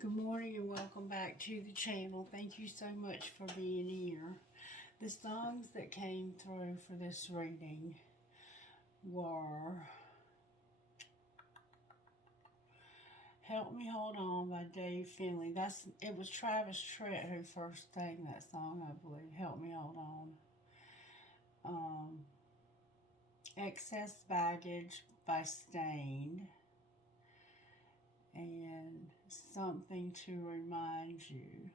Good morning and welcome back to the channel. Thank you so much for being here. The songs that came through for this reading were Help Me Hold On by Dave Finley. It was Travis Tritt who first sang that song, I believe. Help Me Hold On. Excess Baggage by Stained. And Something to Remind You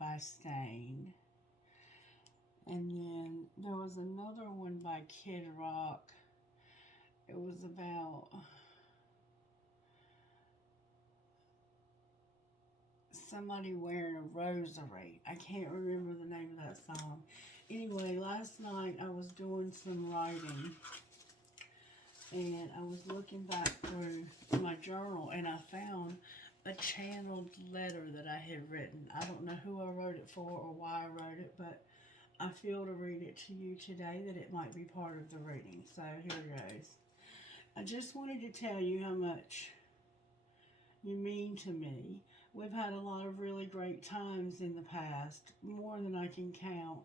by Stained. And then there was another one by Kid Rock. It was about somebody wearing a rosary. I can't remember the name of that song. Anyway, last night I was doing some writing and I was looking back through my journal and I found a channeled letter that I had written. I don't know who I wrote it for or why I wrote it, but I feel to read it to you today that it might be part of the reading. So here goes. I just wanted to tell you how much you mean to me. We've had a lot of really great times in the past, more than I can count.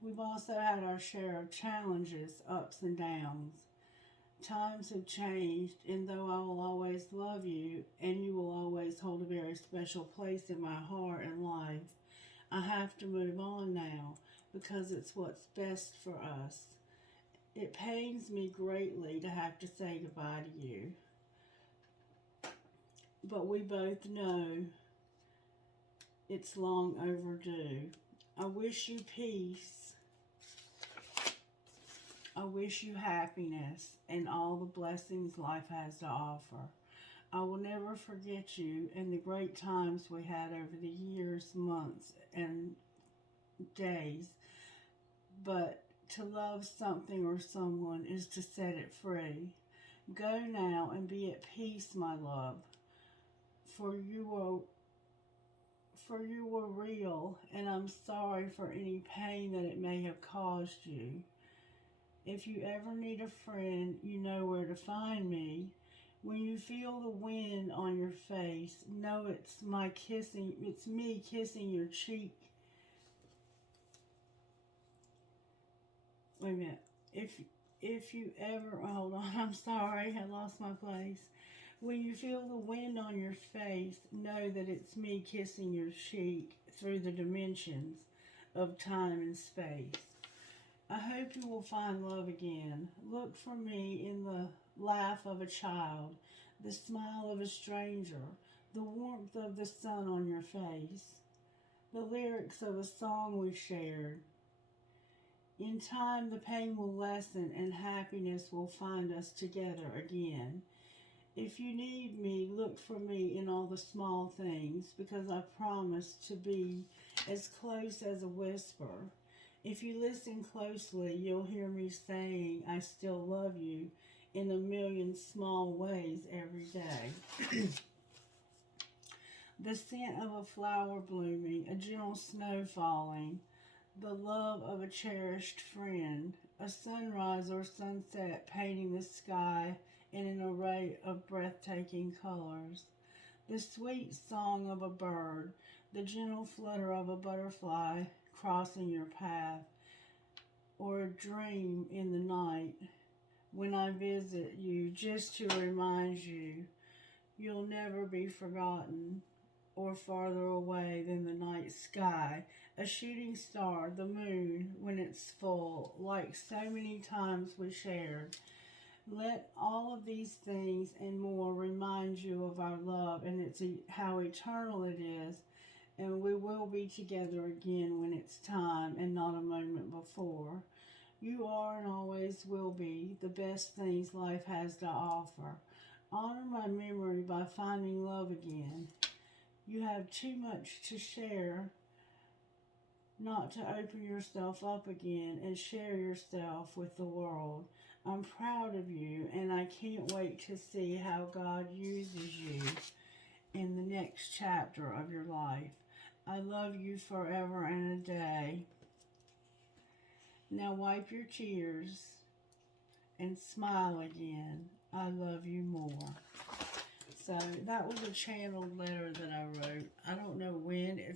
We've also had our share of challenges, ups and downs. Times have changed, and though I will always love you, and you will always hold a very special place in my heart and life, I have to move on now, because it's what's best for us. It pains me greatly to have to say goodbye to you, but we both know it's long overdue. I wish you peace. I wish you happiness and all the blessings life has to offer. I will never forget you and the great times we had over the years, months, and days. But to love something or someone is to set it free. Go now and be at peace, my love, for you were real, and I'm sorry for any pain that it may have caused you. If you ever need a friend, you know where to find me. When you feel the wind on your face, know it's me kissing your cheek. Wait a minute. If you ever, hold on, I'm sorry, I lost my place. When you feel the wind on your face, know that it's me kissing your cheek through the dimensions of time and space. I hope you will find love again. Look for me in the laugh of a child, the smile of a stranger, the warmth of the sun on your face, the lyrics of a song we shared. In time, the pain will lessen and happiness will find us together again. If you need me, look for me in all the small things, because I promise to be as close as a whisper. If you listen closely, you'll hear me saying I still love you in a million small ways every day. The scent of a flower blooming, a gentle snow falling, the love of a cherished friend, a sunrise or sunset painting the sky in an array of breathtaking colors, the sweet song of a bird, the gentle flutter of a butterfly crossing your path, or a dream in the night when I visit you just to remind you you'll never be forgotten, or farther away than the night sky, a shooting star, the moon when it's full, like so many times we shared. Let all of these things and more remind you of our love and how eternal it is, and we will be together again when it's time and not a moment before. You are and always will be the best things life has to offer. Honor my memory by finding love again. You have too much to share not to open yourself up again and share yourself with the world. I'm proud of you, and I can't wait to see how God uses you in the next chapter of your life. I love you forever and a day. Now wipe your tears and smile again. I love you more. So that was a channeled letter that I wrote. I don't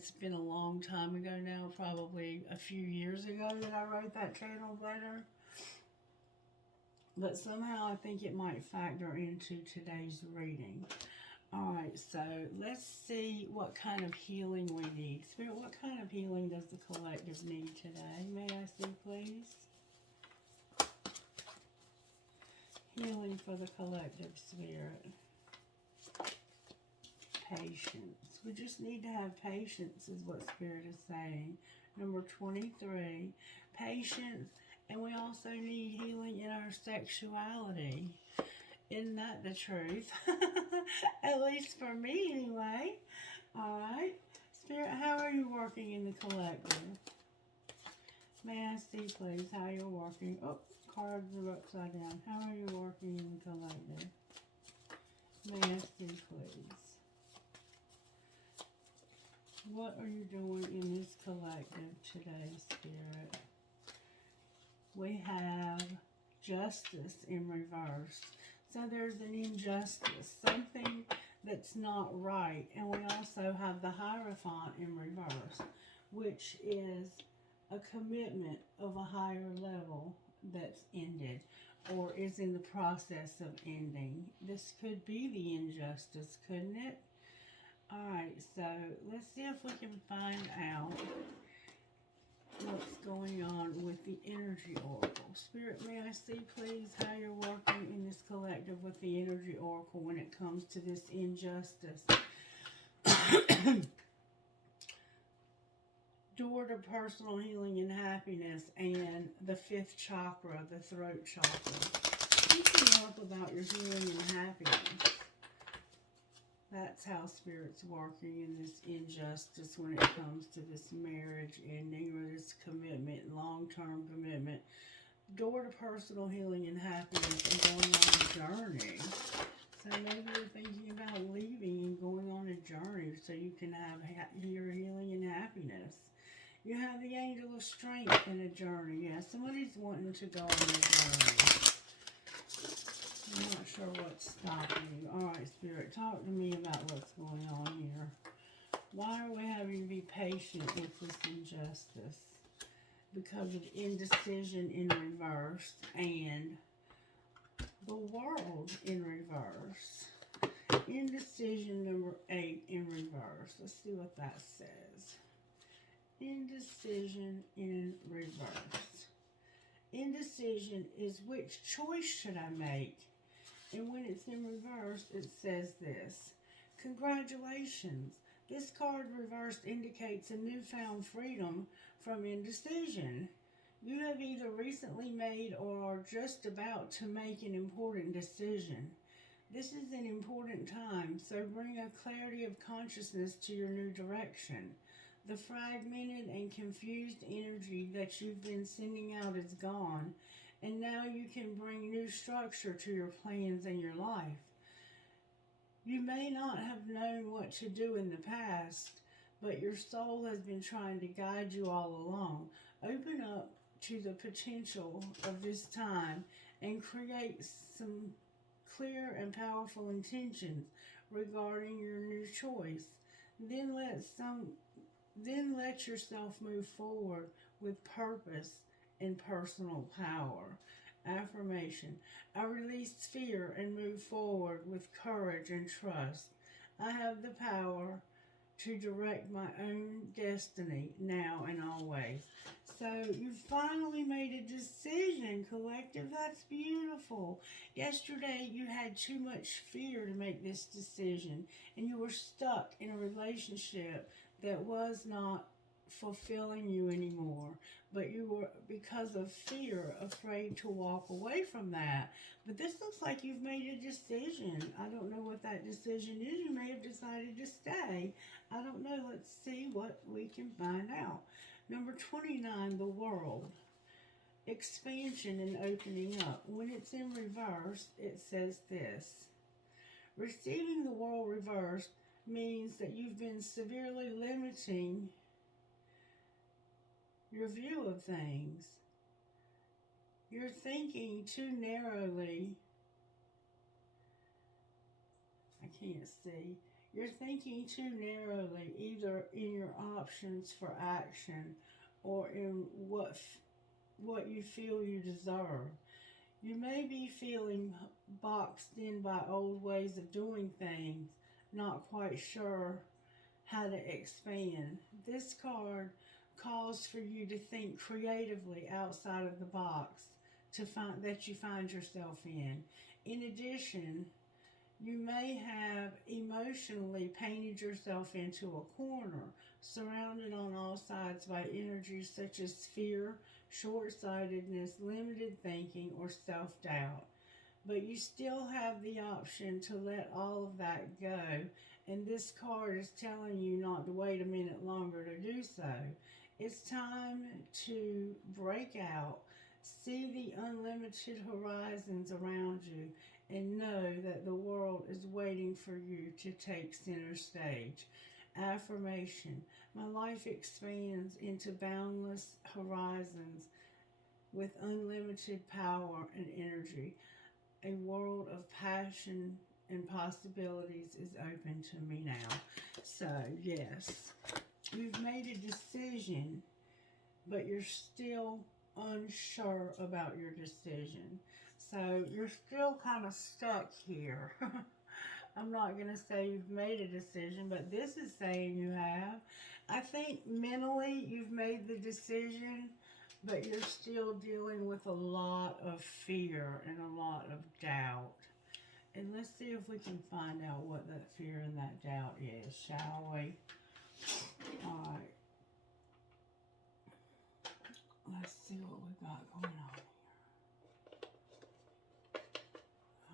it's been a long time ago now, probably a few years ago that I wrote that channel letter. But somehow I think it might factor into today's reading. Alright, so let's see what kind of healing we need. Spirit, what kind of healing does the collective need today? May I see, please? Healing for the collective, Spirit. Patience. We just need to have patience is what Spirit is saying. Number 23. Patience. And we also need healing in our sexuality. Isn't that the truth? At least for me anyway. Alright. Spirit, how are you working in the collective? May I see, please, how you're working? Oh, cards are upside down. How are you working in the collective? May I see, please? What are you doing in this collective today, Spirit? We have justice in reverse. So there's an injustice, something that's not right. And we also have the Hierophant in reverse, which is a commitment of a higher level that's ended or is in the process of ending. This could be the injustice, couldn't it? Alright, so let's see if we can find out what's going on with the energy oracle. Spirit, may I see, please, how you're working in this collective with the energy oracle when it comes to this injustice? Door to personal healing and happiness, and the 5th chakra, the throat chakra. Thinking up about your healing and happiness. That's how Spirit's working in this injustice when it comes to this marriage ending or this commitment, long-term commitment. Door to personal healing and happiness and going on a journey. So maybe you're thinking about leaving and going on a journey so you can have your healing and happiness. You have the angel of strength in a journey. Yeah, somebody's wanting to go on a journey. I'm not sure what's stopping you. Alright, Spirit, talk to me about what's going on here. Why are we having to be patient with this injustice? Because of indecision in reverse and the world in reverse. Indecision number 8 in reverse. Let's see what that says. Indecision in reverse. Indecision is which choice should I make? And when it's in reverse, it says this. Congratulations. This card reversed indicates a newfound freedom from indecision. You have either recently made or are just about to make an important decision. This is an important time, so bring a clarity of consciousness to your new direction. The fragmented and confused energy that you've been sending out is gone, and now you can bring new structure to your plans and your life. You may not have known what to do in the past, but your soul has been trying to guide you all along. Open up to the potential of this time and create some clear and powerful intentions regarding your new choice. Then let yourself move forward with purpose and personal power. Affirmation. I release fear and move forward with courage and trust. I have the power to direct my own destiny now and always. So you finally made a decision, collective. That's beautiful. Yesterday you had too much fear to make this decision, and you were stuck in a relationship that was not fulfilling you anymore, but you were, because of fear, afraid to walk away from that. But this looks like you've made a decision. I don't know what that decision is. You may have decided to stay. I don't know. Let's see what we can find out. Number 29, the world. Expansion and opening up. When it's in reverse, it says this. Receiving the world reversed means that you've been severely limiting your view of things. You're thinking too narrowly. I can't see. You're thinking too narrowly, either in your options for action or in what you feel you deserve. You may be feeling boxed in by old ways of doing things, not quite sure how to expand. This card calls for you to think creatively outside of the box that you find yourself in. In addition, you may have emotionally painted yourself into a corner, surrounded on all sides by energies such as fear, short-sightedness, limited thinking, or self-doubt. But you still have the option to let all of that go, and this card is telling you not to wait a minute longer to do so. It's time to break out, see the unlimited horizons around you, and know that the world is waiting for you to take center stage. Affirmation: my life expands into boundless horizons with unlimited power and energy. A world of passion and possibilities is open to me now. So, yes, you've made a decision, but you're still unsure about your decision. So, you're still kind of stuck here. I'm not going to say you've made a decision, but this is saying you have. I think mentally you've made the decision, but you're still dealing with a lot of fear and a lot of doubt. And let's see if we can find out what that fear and that doubt is, shall we? Alright. Let's see what we got going on here.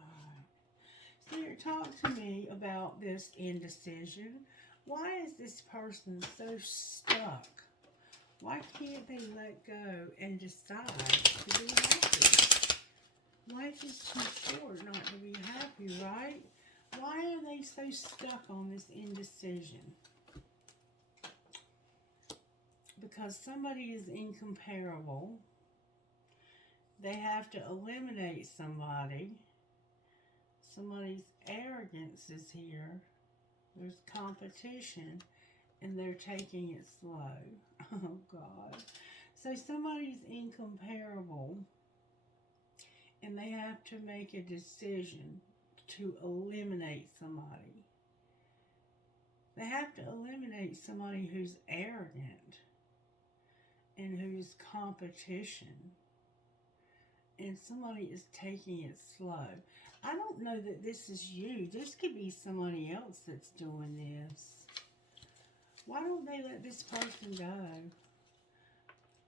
Alright. So, talk to me about this indecision. Why is this person so stuck? Why can't they let go and decide to be happy? Life is too short not to be happy, right? Why are they so stuck on this indecision? Because somebody is incomparable. They have to eliminate somebody. Somebody's arrogance is here. There's competition, and they're taking it slow. Oh, God. So somebody's incomparable, and they have to make a decision to eliminate somebody. They have to eliminate somebody who's arrogant and who's competition, and somebody is taking it slow. I don't know that this is you. This could be somebody else that's doing this. Why don't they let this person go?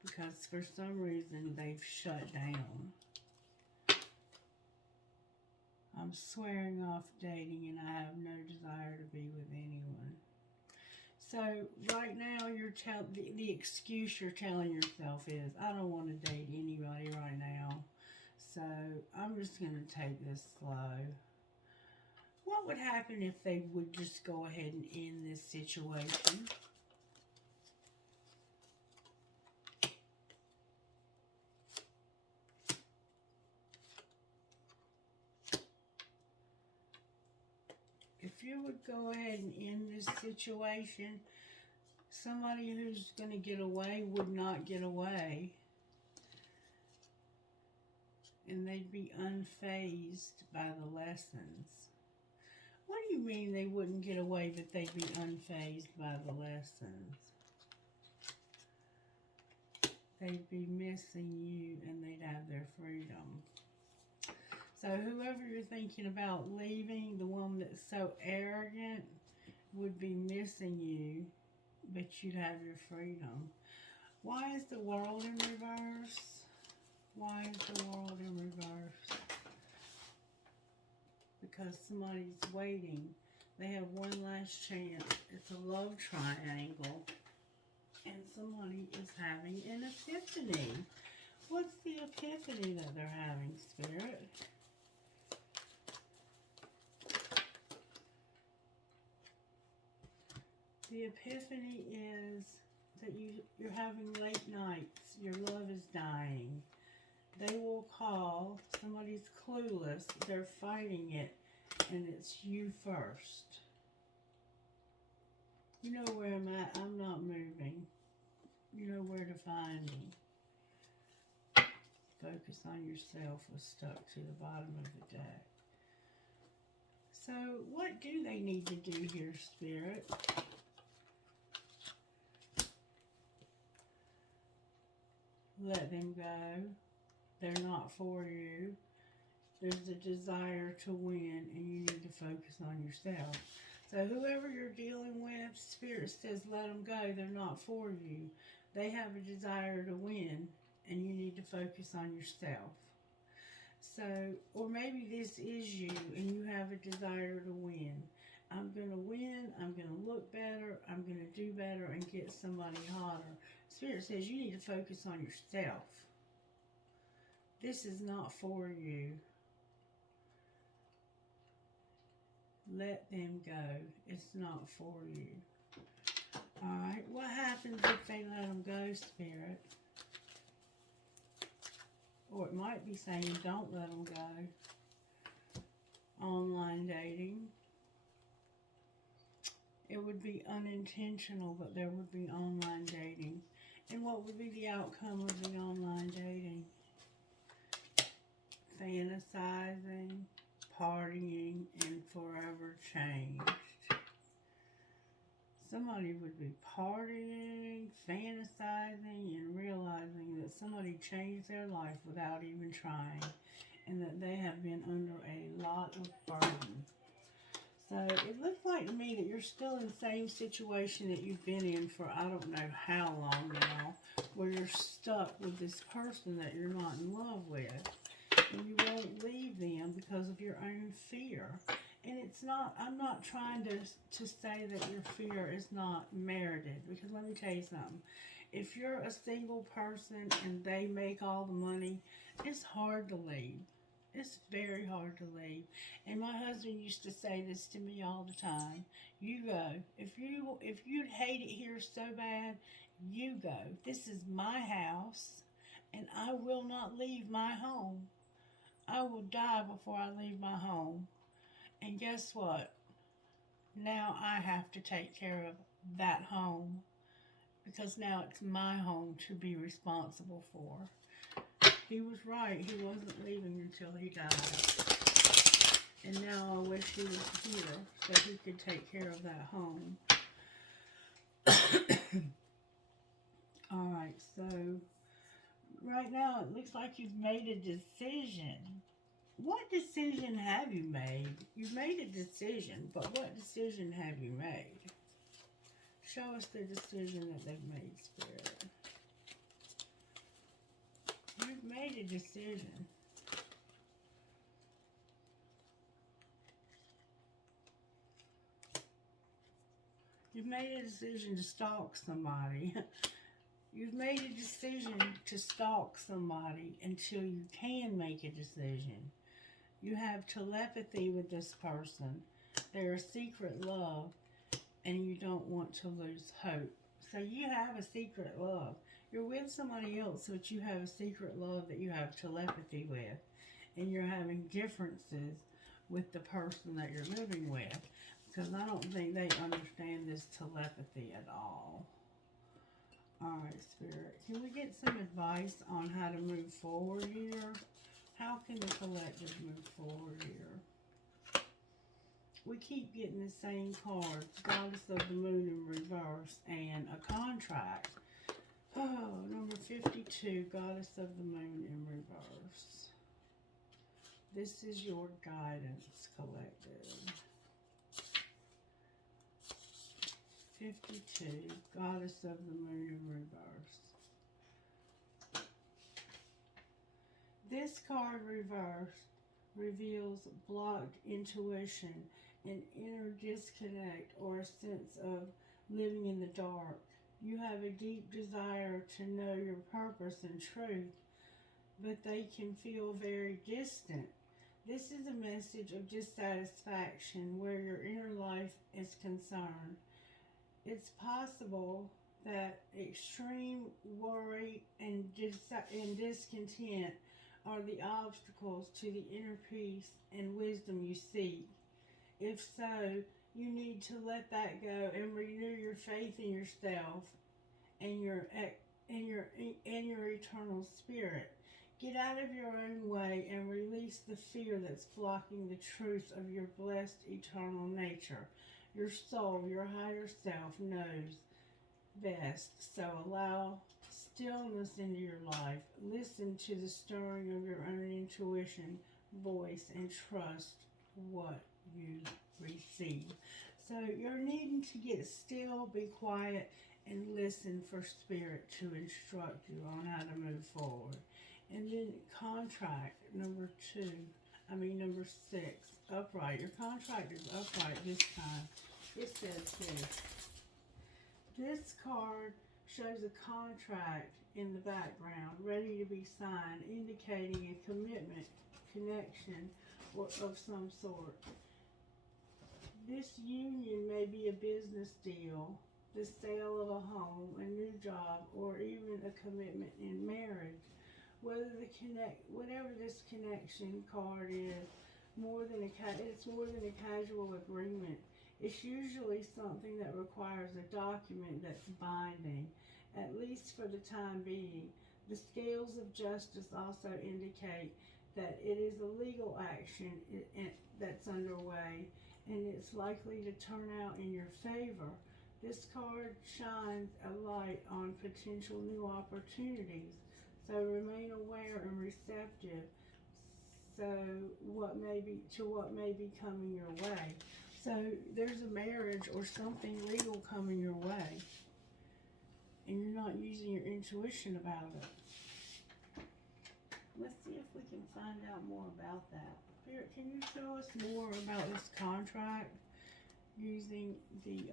Because for some reason they've shut down. I'm swearing off dating and I have no desire to be with anyone. So right now the excuse you're telling yourself is, I don't want to date anybody right now. So I'm just going to take this slow. What would happen if they would just go ahead and end this situation? If you would go ahead and end this situation, somebody who's going to get away would not get away. And they'd be unfazed by the lessons. What do you mean they wouldn't get away, but they'd be unfazed by the lessons? They'd be missing you and they'd have their freedom. So whoever you're thinking about leaving, the one that's so arrogant, would be missing you, but you'd have your freedom. Why is the world in reverse? Why is the world in reverse? Because somebody's waiting. They have one last chance. It's a love triangle. And somebody is having an epiphany. What's the epiphany that they're having, Spirit? The epiphany is that you're having late nights. Your love is dying. They will call. Somebody's clueless. They're fighting it. And it's you first. You know where I'm at. I'm not moving. You know where to find me. Focus on yourself was stuck to the bottom of the deck. So, what do they need to do here, Spirit? Let them go. They're not for you. There's a desire to win, and you need to focus on yourself. So whoever you're dealing with, Spirit says let them go. They're not for you. They have a desire to win, and you need to focus on yourself. So, or maybe this is you, and you have a desire to win. I'm going to win. I'm going to look better. I'm going to do better and get somebody hotter. Spirit says you need to focus on yourself. This is not for you. Let them go. It's not for you. Alright, what happens if they let them go, Spirit? Or it might be saying don't let them go. Online dating. It would be unintentional, but there would be online dating. And what would be the outcome of the online dating? Fantasizing, partying, and forever changed. Somebody would be partying, fantasizing, and realizing that somebody changed their life without even trying, and that they have been under a lot of burden. So it looks like to me that you're still in the same situation that you've been in for I don't know how long now, where you're stuck with this person that you're not in love with. And you won't leave them because of your own fear. And it's not, I'm not trying to say that your fear is not merited. Because let me tell you something. If you're a single person and they make all the money, it's hard to leave. It's very hard to leave. And my husband used to say this to me all the time. You go. If you'd hate it here so bad, you go. This is my house, and I will not leave my home. I will die before I leave my home. And guess what? Now I have to take care of that home because now it's my home to be responsible for. He was right. He wasn't leaving until he died. And now I wish he was here so he could take care of that home. Alright, so right now it looks like you've made a decision. What decision have you made? You've made a decision, but what decision have you made? Show us the decision that they've made, Spirit. You've made a decision. You've made a decision to stalk somebody. You've made a decision to stalk somebody until you can make a decision. You have telepathy with this person. They're a secret love, and you don't want to lose hope. So you have a secret love. You're with somebody else, but you have a secret love that you have telepathy with. And you're having differences with the person that you're living with. Because I don't think they understand this telepathy at all. Alright, Spirit. Can we get some advice on how to move forward here? How can the collective move forward here? We keep getting the same cards. Goddess of the Moon in reverse and a contract. Oh, number 52, Goddess of the Moon in reverse. This is your guidance, collective. 52, Goddess of the Moon in reverse. This card reversed reveals blocked intuition, an inner disconnect, or a sense of living in the dark. You have a deep desire to know your purpose and truth, but they can feel very distant. This is a message of dissatisfaction where your inner life is concerned. It's possible that extreme worry and discontent are the obstacles to the inner peace and wisdom you seek. If so, You need to let that go and renew your faith in yourself and your eternal spirit. Get out of your own way and release the fear that's blocking the truth of your blessed eternal nature. Your soul, your higher self knows best. So allow stillness into your life. Listen to the stirring of your own intuition, voice, and trust what you receive. So you're needing to get still, be quiet, and listen for spirit to instruct you on how to move forward. And then contract number 6, upright. Your contract is upright this time. It says this. This card shows a contract in the background, ready to be signed, indicating a commitment, connection, or of some sort. This union may be a business deal, the sale of a home, a new job, or even a commitment in marriage. Whatever this connection card is, it's more than a casual agreement. It's usually something that requires a document that's binding, at least for the time being. The scales of justice also indicate that it is a legal action that's underway, and it's likely to turn out in your favor. This card shines a light on potential new opportunities, so remain aware and receptive what may be coming your way. So there's a marriage or something legal coming your way, and you're not using your intuition about it. Let's see if we can find out more about that. Spirit, can you show us more about this contract using the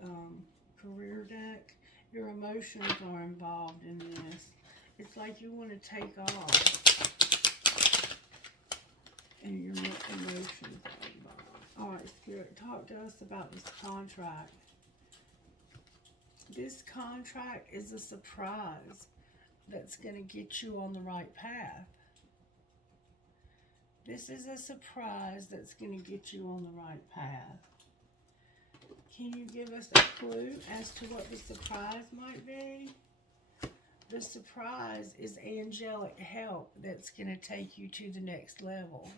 career deck? Your emotions are involved in this. It's like you want to take off, and your emotions are involved. All right, Spirit, talk to us about this contract. This contract is a surprise that's going to get you on the right path. This is a surprise that's going to get you on the right path. Can you give us a clue as to what the surprise might be? The surprise is angelic help that's going to take you to the next level.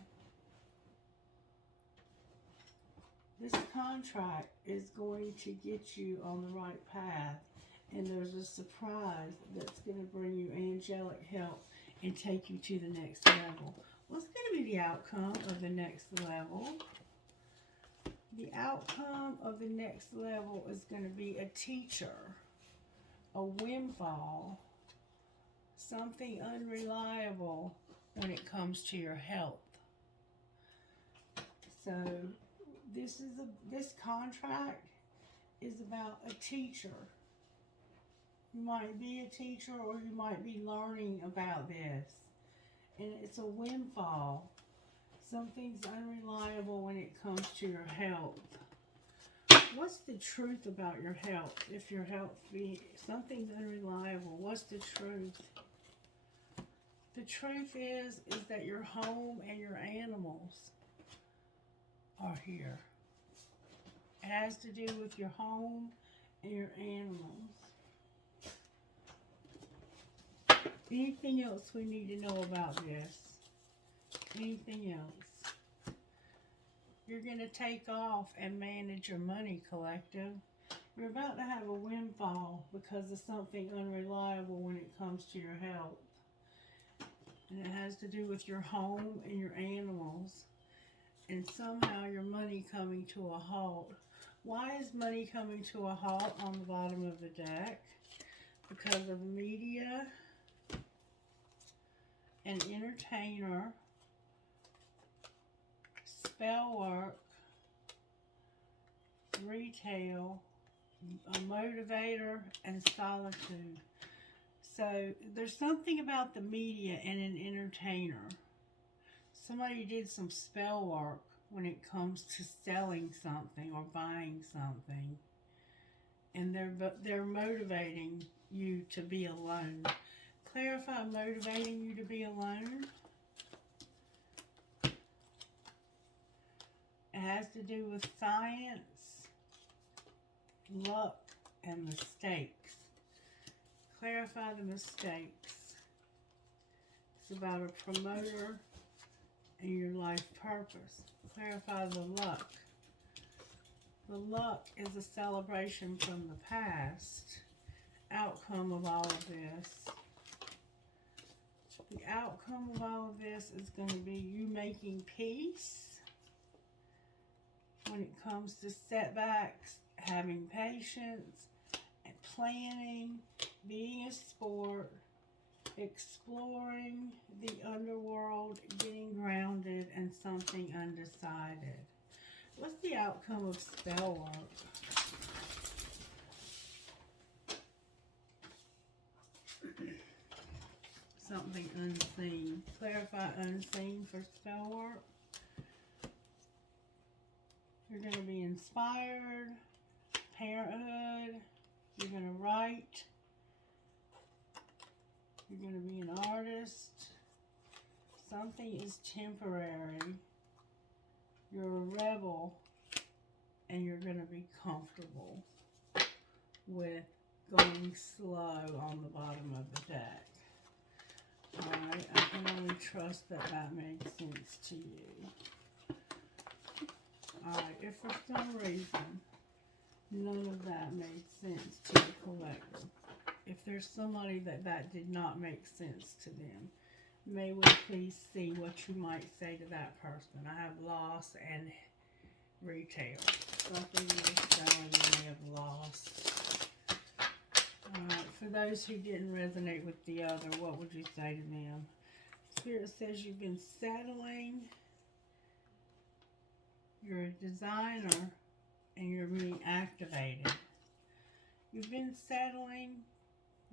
This contract is going to get you on the right path, and there's a surprise that's going to bring you angelic help and take you to the next level. What's going to be the outcome of the next level? The outcome of the next level is going to be a teacher, a windfall, something unreliable when it comes to your health. So this contract is about a teacher. You might be a teacher, or you might be learning about this. And it's a windfall. Something's unreliable when it comes to your health. What's the truth about your health? If your health something's unreliable, what's the truth? The truth is that your home and your animals are here. It has to do with your home and your animals. Anything else we need to know about this? Anything else? You're going to take off and manage your money, collective. You're about to have a windfall because of something unreliable when it comes to your health. And it has to do with your home and your animals. And somehow your money coming to a halt. Why is money coming to a halt on the bottom of the deck? Because of media, an entertainer, spell work, retail, a motivator, and solitude. So there's something about the media and an entertainer. Somebody did some spell work when it comes to selling something or buying something, and they're motivating you to be alone. Clarify motivating you to be alone. It has to do with science, luck and mistakes. Clarify the mistakes. It's about a promoter and your life purpose. Clarify the luck. The luck is a celebration from the past. Outcome of all of this. The outcome of all of this is going to be you making peace when it comes to setbacks, having patience, and planning, being a sport, exploring the underworld, getting grounded, and something undecided. What's the outcome of spell work? Something unseen. Clarify unseen for spell work. You're going to be inspired. Parenthood. You're going to write. You're going to be an artist. Something is temporary. You're a rebel. And you're going to be comfortable with going slow on the bottom of the deck. Alright, I can only trust that that made sense to you. Alright, if for some reason none of that made sense to the collective, if there's somebody that did not make sense to them, may we please see what you might say to that person. I have loss and retail. Something you're selling you may have lost. Alright, for those who didn't resonate with the other, what would you say to them? Spirit says you've been settling. You're a designer and you're being activated. You've been settling.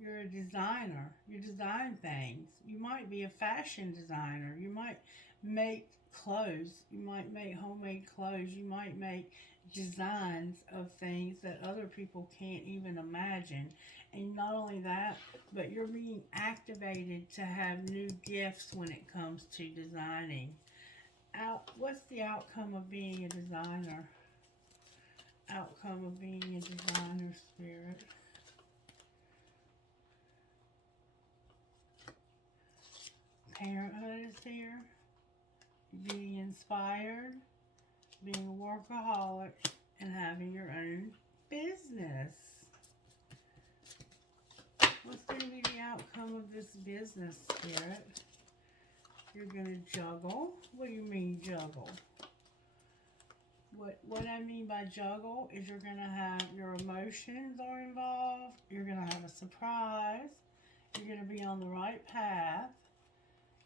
You're a designer. You design things. You might be a fashion designer. You might make clothes. You might make homemade clothes. You might make designs of things that other people can't even imagine. And not only that, but you're being activated to have new gifts when it comes to designing. What's the outcome of being a designer? Outcome of being a designer, Spirit. Parenthood is here. Being inspired. Being a workaholic. And having your own business. What's going to be the outcome of this business, Spirit? You're going to juggle. What do you mean juggle? What I mean by juggle is you're going to have your emotions are involved. You're going to have a surprise. You're going to be on the right path.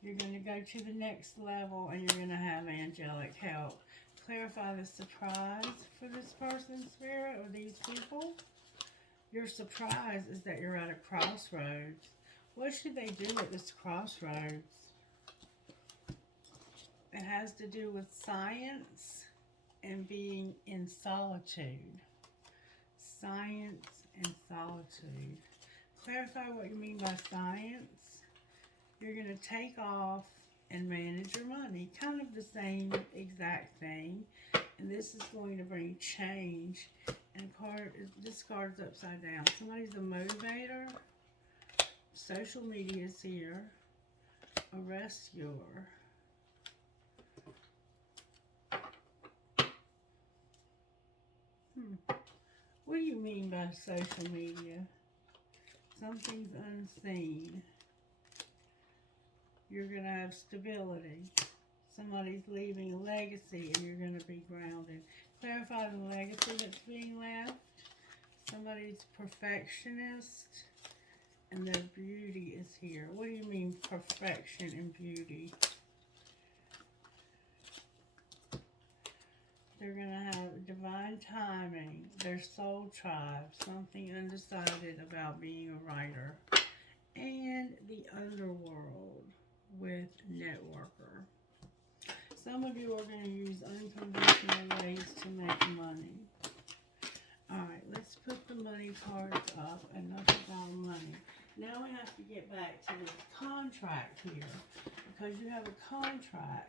You're going to go to the next level and you're going to have angelic help. Clarify the surprise for this person, Spirit, or these people. Your surprise is that you're at a crossroads. What should they do at this crossroads? It has to do with science and being in solitude. Science and solitude. Clarify what you mean by science. You're going to take off and manage your money. Kind of the same exact thing. And this is going to bring change. And this card's upside down. Somebody's a motivator. Social media is here. A rescuer. What do you mean by social media? Something's unseen. You're going to have stability. Somebody's leaving a legacy and you're going to be grounded. Clarify the legacy that's being left. Somebody's perfectionist and their beauty is here. What do you mean perfection and beauty? They're going to have divine timing, their soul tribe, something undecided about being a writer, and the underworld with networker. Some of you are going to use unconventional ways to make money. Alright, let's put the money cards up. Enough about money. Now we have to get back to this contract here. Because you have a contract.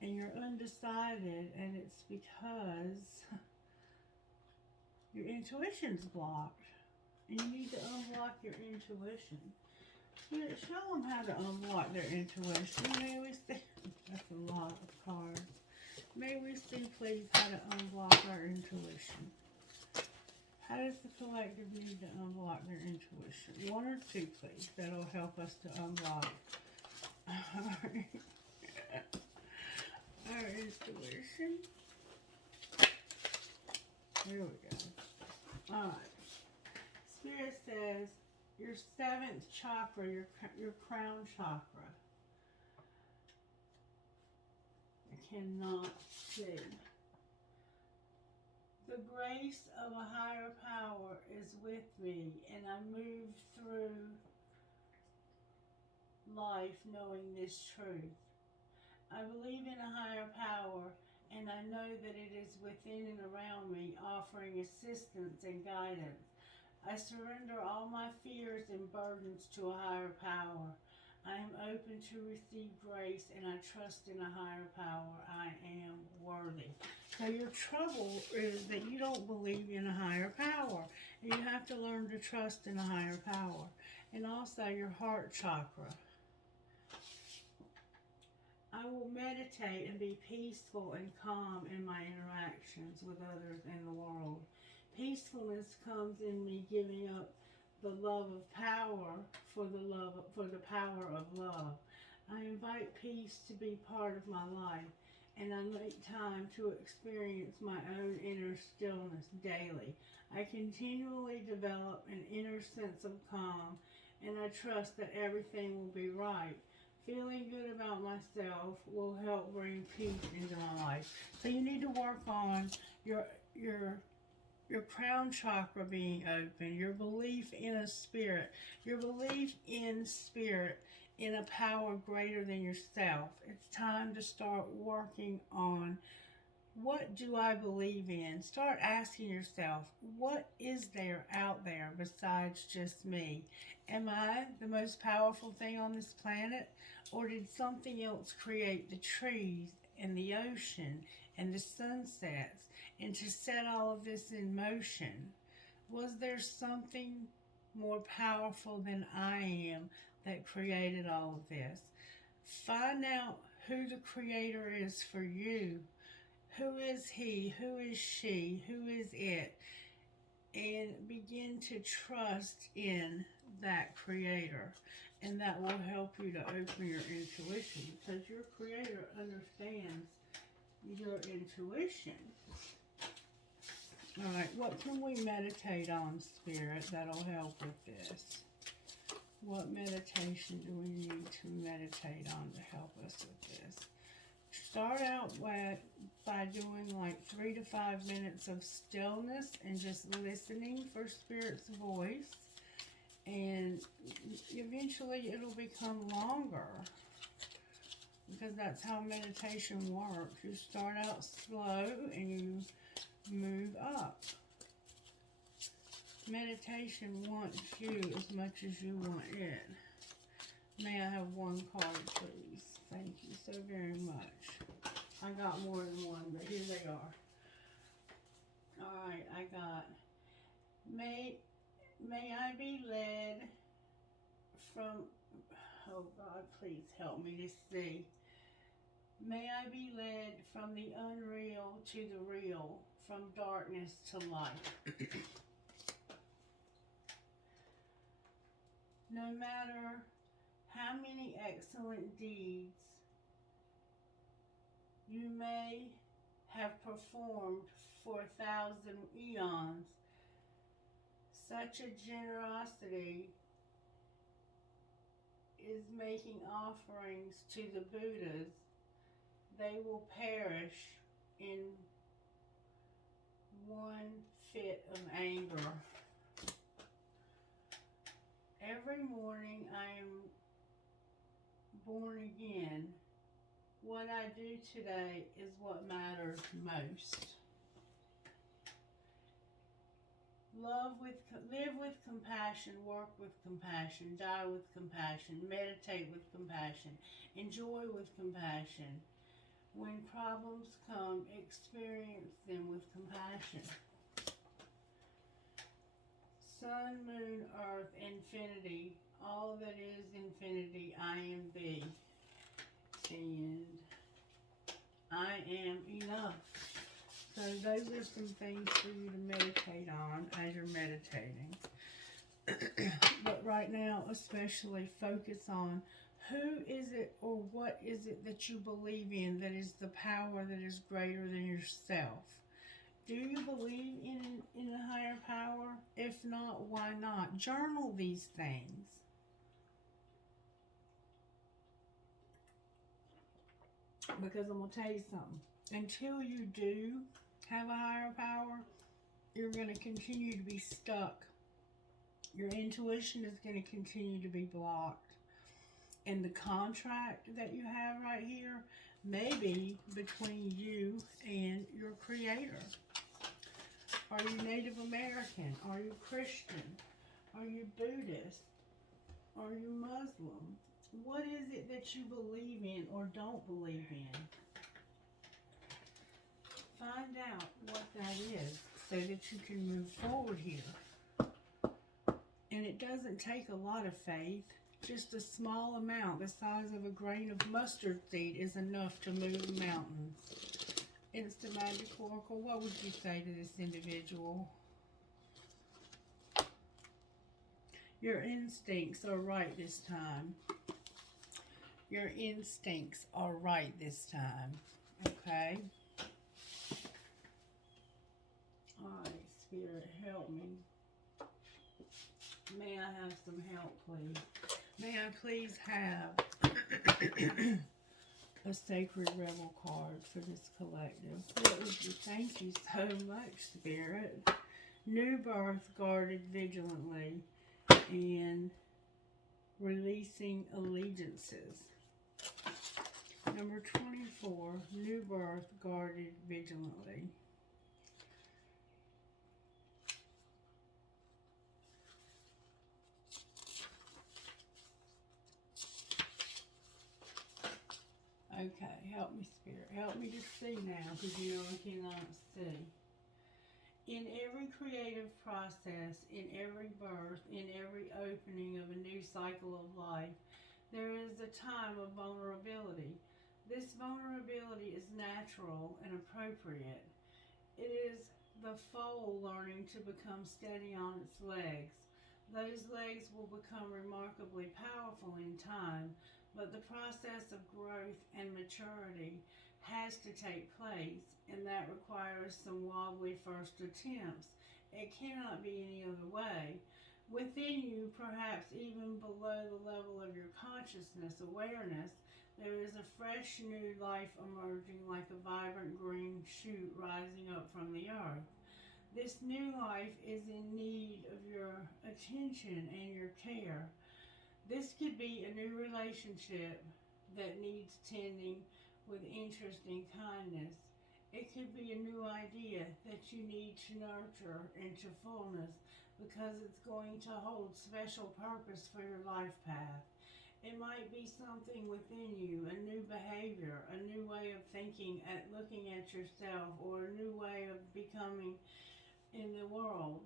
And you're undecided. And it's because Your intuition's blocked. And you need to unblock your intuition. Spirit, show them how to unblock their intuition. May we see, that's a lot of cards. May we see, please, how to unblock our intuition. How does the collective need to unblock their intuition? One or two, please. That'll help us to unblock our intuition. Here we go. Alright. Spirit says your 7th chakra, your crown chakra. I cannot see. The grace of a higher power is with me, and I move through life knowing this truth. I believe in a higher power, and I know that it is within and around me, offering assistance and guidance. I surrender all my fears and burdens to a higher power. I am open to receive grace, and I trust in a higher power. I am worthy. So your trouble is that you don't believe in a higher power. And you have to learn to trust in a higher power. And also your heart chakra. I will meditate and be peaceful and calm in my interactions with others and the world. Peacefulness comes in me giving up the love of power for the power of love. I invite peace to be part of my life, and I make time to experience my own inner stillness daily. I continually develop an inner sense of calm, and I trust that everything will be right. Feeling good about myself will help bring peace into my life. So you need to work on your crown chakra being open, your belief in a spirit, your belief in spirit, in a power greater than yourself. It's time to start working on, what do I believe in? Start asking yourself, what is there out there besides just me? Am I the most powerful thing on this planet? Or did something else create the trees and the ocean and the sunsets and to set all of this in motion? Was there something more powerful than I am that created all of this? Find out who the creator is for you. Who is he? Who is she? Who is it? And begin to trust in that creator. And that will help you to open your intuition, because your creator understands your intuition. All right, what can we meditate on, Spirit, that'll help with this? What meditation do we need to meditate on to help us with this? Start out by doing like 3 to 5 minutes of stillness and just listening for Spirit's voice. And eventually it'll become longer, because that's how meditation works. You start out slow and you move up. Meditation wants you as much as you want it. May I have one card, please? Thank you so very much. I got more than one, but here they are. Alright, I got, May I be led from, oh God, please help me to see. May I be led from the unreal to the real, from darkness to light. No matter how many excellent deeds you may have performed for 1,000 eons, such a generosity is making offerings to the Buddhas. They will perish in one fit of anger. Every morning I am born again. What I do today is what matters most. Live with compassion, work with compassion, die with compassion, meditate with compassion, enjoy with compassion. When problems come, experience them with compassion. Sun, moon, earth, infinity. All that is infinity, I am thee. And I am enough. So those are some things for you to meditate on as you're meditating. But right now, especially focus on who is it or what is it that you believe in that is the power that is greater than yourself. Do you believe in a higher power? If not, why not? Journal these things. Because I'm going to tell you something. Until you do have a higher power, you're going to continue to be stuck. Your intuition is going to continue to be blocked. And the contract that you have right here may be between you and your creator. Are you Native American? Are you Christian? Are you Buddhist? Are you Muslim? What is it that you believe in or don't believe in? Find out what that is so that you can move forward here. And it doesn't take a lot of faith. Just a small amount, the size of a grain of mustard seed, is enough to move mountains. Instant Magic Oracle, what would you say to this individual? Your instincts are right this time. Your instincts are right this time. Okay? Alright, Spirit, help me. May I have some help, please? May I please have a Sacred Rebel card for this collective? Thank you so much, Spirit. New birth, guarded vigilantly, and releasing allegiances. Number 24, new birth, guarded vigilantly. Okay, help me, Spirit. Help me to see now, because you know I cannot see. In every creative process, in every birth, in every opening of a new cycle of life, there is a time of vulnerability. This vulnerability is natural and appropriate. It is the foal learning to become steady on its legs. Those legs will become remarkably powerful in time, but the process of growth and maturity has to take place, and that requires some wobbly first attempts. It cannot be any other way. Within you, perhaps even below the level of your consciousness awareness, there is a fresh new life emerging like a vibrant green shoot rising up from the earth. This new life is in need of your attention and your care. This could be a new relationship that needs tending with interest and kindness. It could be a new idea that you need to nurture into fullness because it's going to hold special purpose for your life path. It might be something within you, a new behavior, a new way of thinking, at looking at yourself, or a new way of becoming in the world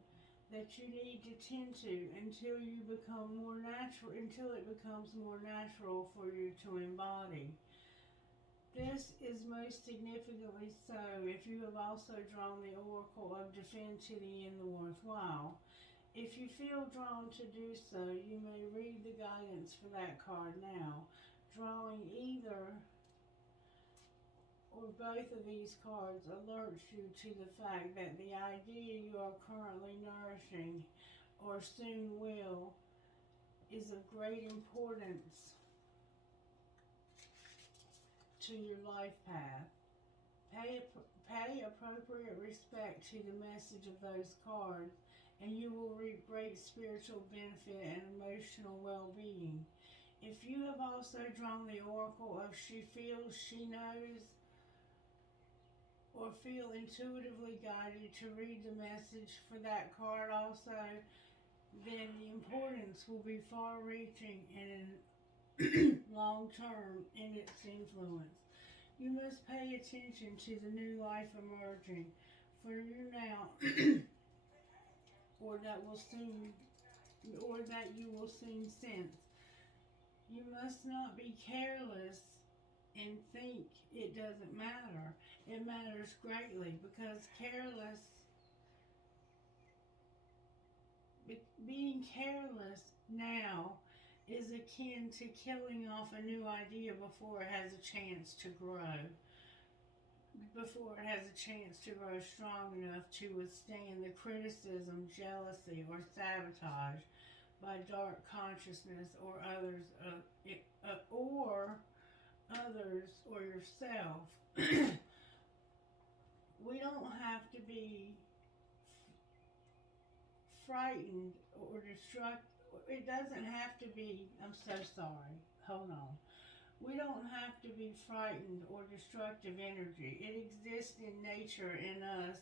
that you need to tend to until you become more natural, until it becomes more natural for you to embody. This is most significantly so if you have also drawn the Oracle of Defend to the End the Worthwhile. If you feel drawn to do so, you may read the guidance for that card now. Drawing either or both of these cards alerts you to the fact that the idea you are currently nourishing, or soon will, is of great importance to your life path. Pay appropriate respect to the message of those cards, and you will reap great spiritual benefit and emotional well-being. If you have also drawn the Oracle of She Feels, She Knows, or feel intuitively guided to read the message for that card also, then the importance will be far-reaching and long-term in its influence. You must pay attention to the new life emerging, for you now or that you will soon sense. You must not be careless and think it doesn't matter. It matters greatly, because being careless now is akin to killing off a new idea before it has a chance to grow. Before it has a chance to grow strong enough to withstand the criticism, jealousy, or sabotage by dark consciousness or others or yourself. We don't have to be frightened or destruct. It doesn't have to be. I'm so sorry. Hold on. We don't have to be frightened or destructive energy. It exists in nature, in us,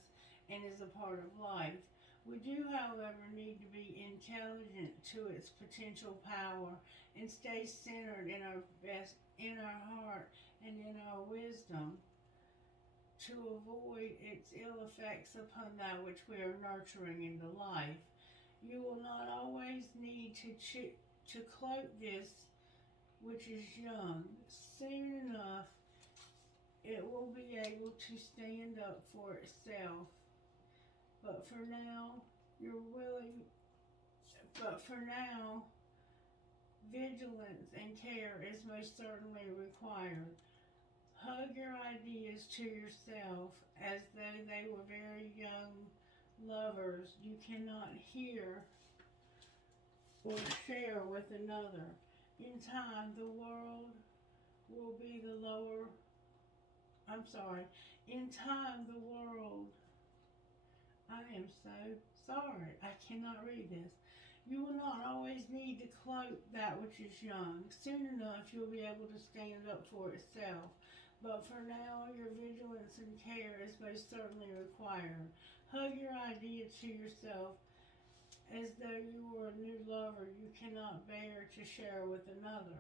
and is a part of life. We do, however, need to be intelligent to its potential power and stay centered in our heart and in our wisdom, to avoid its ill effects upon that which we are nurturing into life. You will not always need to cloak this which is young. Soon enough, it will be able to stand up for itself. But for now, vigilance and care is most certainly required. Hug your ideas to yourself as though they were very young lovers you cannot hear or share with another. In time, the world will be the lower. In time, the world. I am so sorry. I cannot read this. You will not always need to cloak that which is young. Soon enough, you'll be able to stand up for itself. But for now, your vigilance and care is most certainly required. Hug your idea to yourself as though you were a new lover you cannot bear to share with another.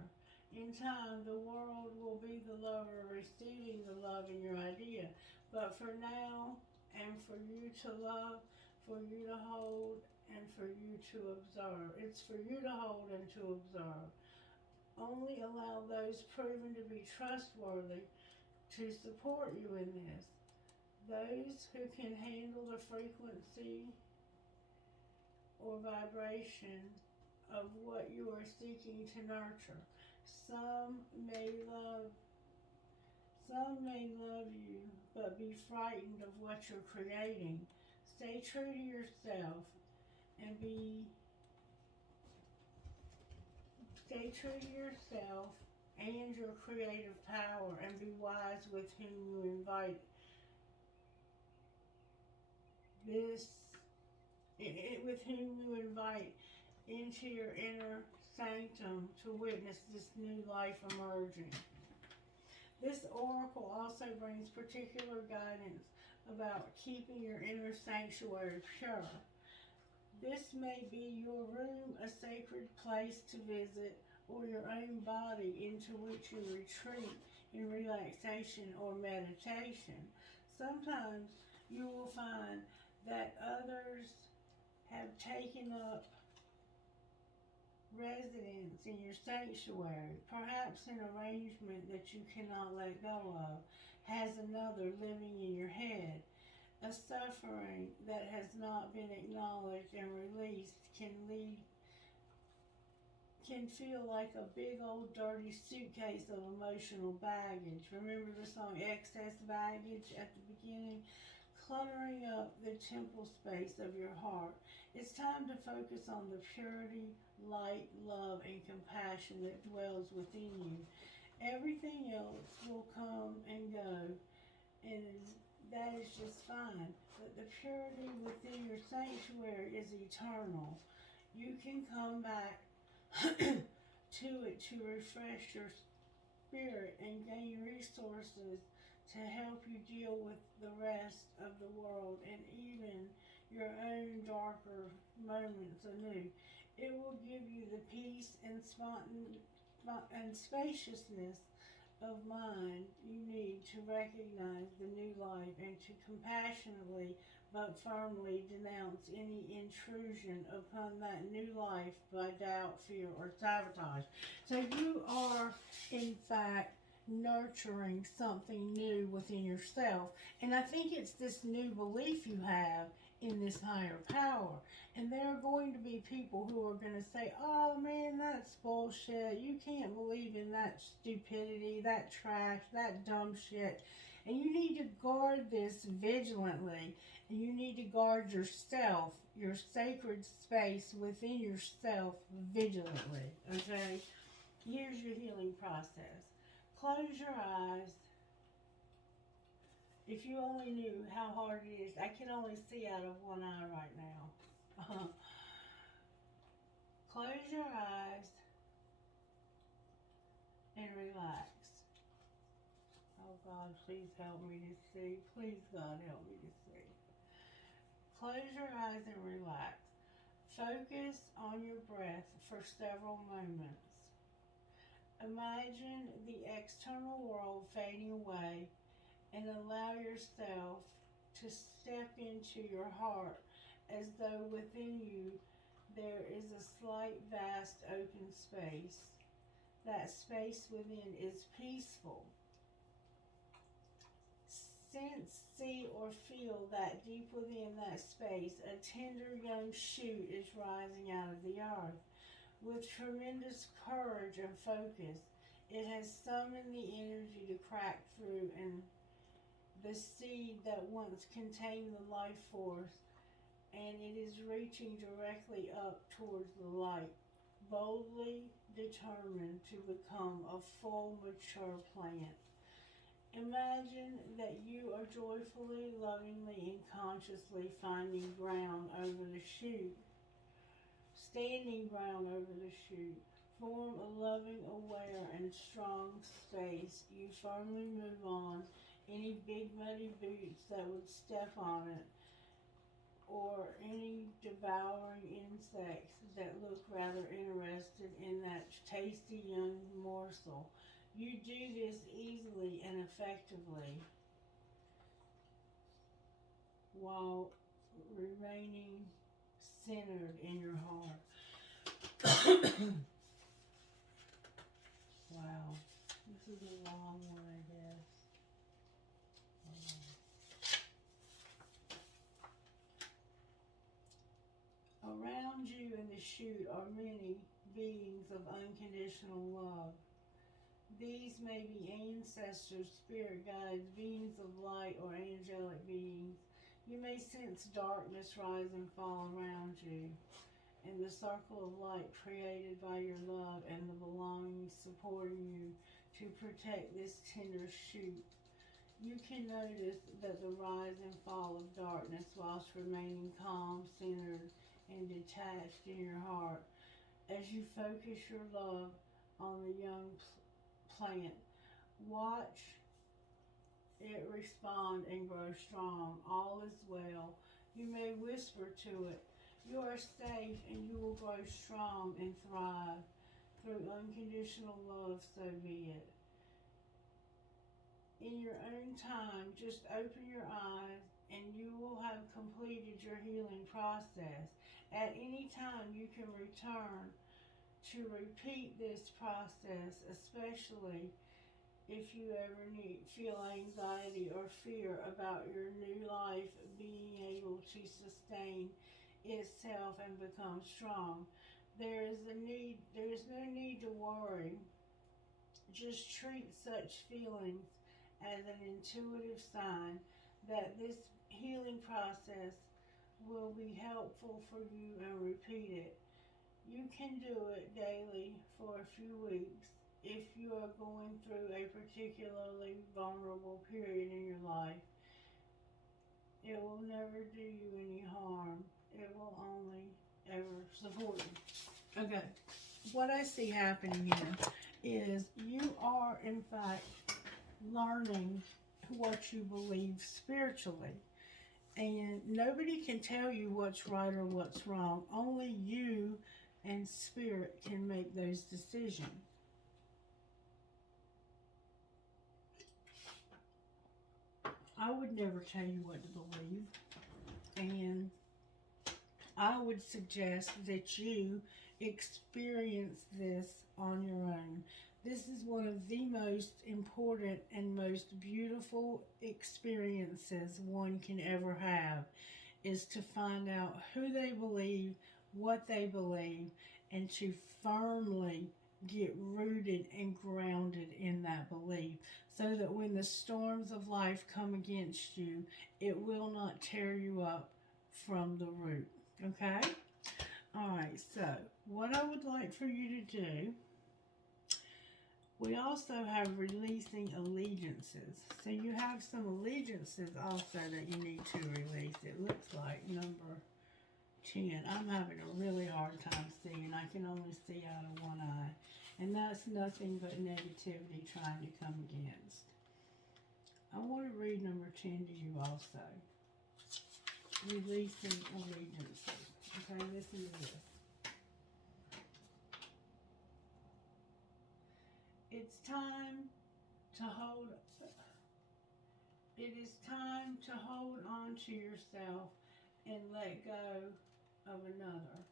In time, the world will be the lover receiving the love in your idea. But for now, and for you to love, for you to hold, and for you to observe. It's for you to hold and to observe. Only allow those proven to be trustworthy to support you in this. Those who can handle the frequency or vibration of what you are seeking to nurture. Some may love you, but be frightened of what you're creating. Stay true to yourself and your creative power, and be wise with whom you invite into your inner sanctum to witness this new life emerging. This oracle also brings particular guidance about keeping your inner sanctuary pure. This may be your room, a sacred place to visit, or your own body into which you retreat in relaxation or meditation. Sometimes you will find that others have taken up residence in your sanctuary. Perhaps an arrangement that you cannot let go of has another living in your head. A suffering that has not been acknowledged and released can feel like a big old dirty suitcase of emotional baggage. Remember the song Excess Baggage at the beginning? Cluttering up the temple space of your heart. It's time to focus on the purity, light, love, and compassion that dwells within you. Everything else will come and go, and that is just fine. But the purity within your sanctuary is eternal. You can come back to it to refresh your spirit and gain resources to help you deal with the rest of the world and even your own darker moments anew. It will give you the peace and spaciousness of mind you need to recognize the new life and to compassionately but firmly denounce any intrusion upon that new life by doubt, fear, or sabotage. So you are, in fact, nurturing something new within yourself. And I think it's this new belief you have in this higher power. And there are going to be people who are going to say, oh man, that's bullshit. You can't believe in that stupidity, that trash, that dumb shit. And you need to guard this vigilantly. And you need to guard yourself, your sacred space within yourself vigilantly. Okay? Here's your healing process. Close your eyes. If you only knew how hard it is. I can only see out of one eye right now. Close your eyes and relax. Oh God, please help me to see. Please God, help me to see. Close your eyes and relax. Focus on your breath for several moments. Imagine the external world fading away and allow yourself to step into your heart as though within you there is a slight, vast, open space. That space within is peaceful. Sense, see, or feel that deep within that space, a tender young shoot is rising out of the earth. With tremendous courage and focus, it has summoned the energy to crack through, and the seed that once contained the life force, and it is reaching directly up towards the light, boldly determined to become a full, mature plant. Imagine that you are joyfully, lovingly, and consciously finding ground over the shoot. Standing ground over the shoot. Form a loving, aware, and strong space. You firmly move on any big muddy boots that would step on it, or any devouring insects that look rather interested in that tasty young morsel. You do this easily and effectively while remaining centered in your heart. Wow, this is a long one, I guess. Around you in the chute are many beings of unconditional love. These may be ancestors, spirit guides, beings of light, or angelic beings. You may sense darkness rise and fall around you, and the circle of light created by your love and the belongings supporting you to protect this tender shoot. You can notice that the rise and fall of darkness whilst remaining calm, centered, and detached in your heart as you focus your love on the young plant. Watch it respond and grow strong. All is well. You may whisper to it, you are safe and you will grow strong and thrive. Through unconditional love, so be it. In your own time, just open your eyes and you will have completed your healing process. At any time, you can return to repeat this process, especially if you ever feel anxiety or fear about your new life being able to sustain itself and become strong. There is no need to worry. Just treat such feelings as an intuitive sign that this healing process will be helpful for you, and repeat it. You can do it daily for a few weeks if you are going through a particularly vulnerable period in your life. It will never do you any harm. It will only ever support you. Okay, what I see happening here is you are in fact learning what you believe spiritually. And nobody can tell you what's right or what's wrong. Only you and spirit can make those decisions. I would never tell you what to believe. And I would suggest that you experience this on your own. This is one of the most important and most beautiful experiences one can ever have, is to find out who they believe, what they believe, and to firmly get rooted and grounded in that belief so that when the storms of life come against you, it will not tear you up from the root. Okay? Alright, so what I would like for you to do, we also have releasing allegiances. So you have some allegiances also that you need to release. It looks like number 10. I'm having a really hard time seeing. I can only see out of one eye. And that's nothing but negativity trying to come against. I want to read number 10 to you also. Releasing allegiances. Okay, listen to this. It's time to hold. It is time to hold on to yourself and let go of another.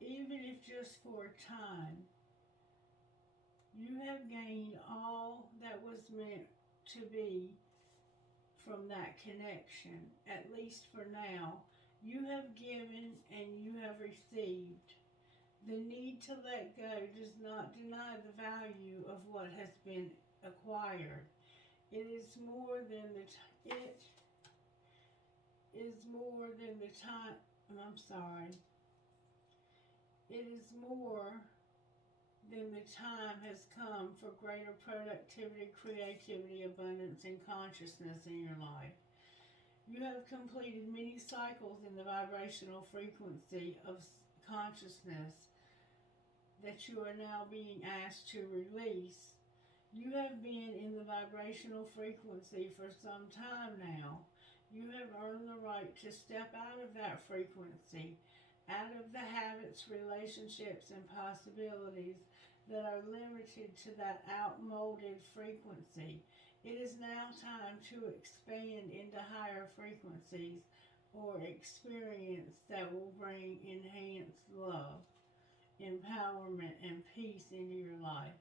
Even if just for a time, you have gained all that was meant to be from that connection, at least for now. You have given and you have received. The need to let go does not deny the value of what has been acquired. It is more than the time. I'm sorry. It is more than the time has come for greater productivity, creativity, abundance, and consciousness in your life. You have completed many cycles in the vibrational frequency of consciousness that you are now being asked to release. You have been in the vibrational frequency for some time now. You have earned the right to step out of that frequency, out of the habits, relationships, and possibilities that are limited to that outmoded frequency. It is now time to expand into higher frequencies or experience that will bring enhanced love, empowerment, and peace into your life.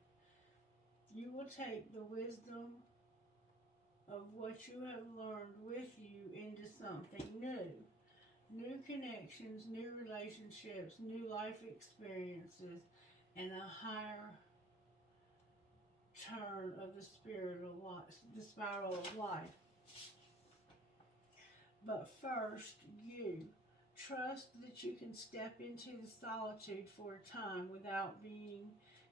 You will take the wisdom of what you have learned with you into something new. New connections, new relationships, new life experiences, and a higher turn of the spiral of life. But first, you trust that you can step into the solitude for a time without being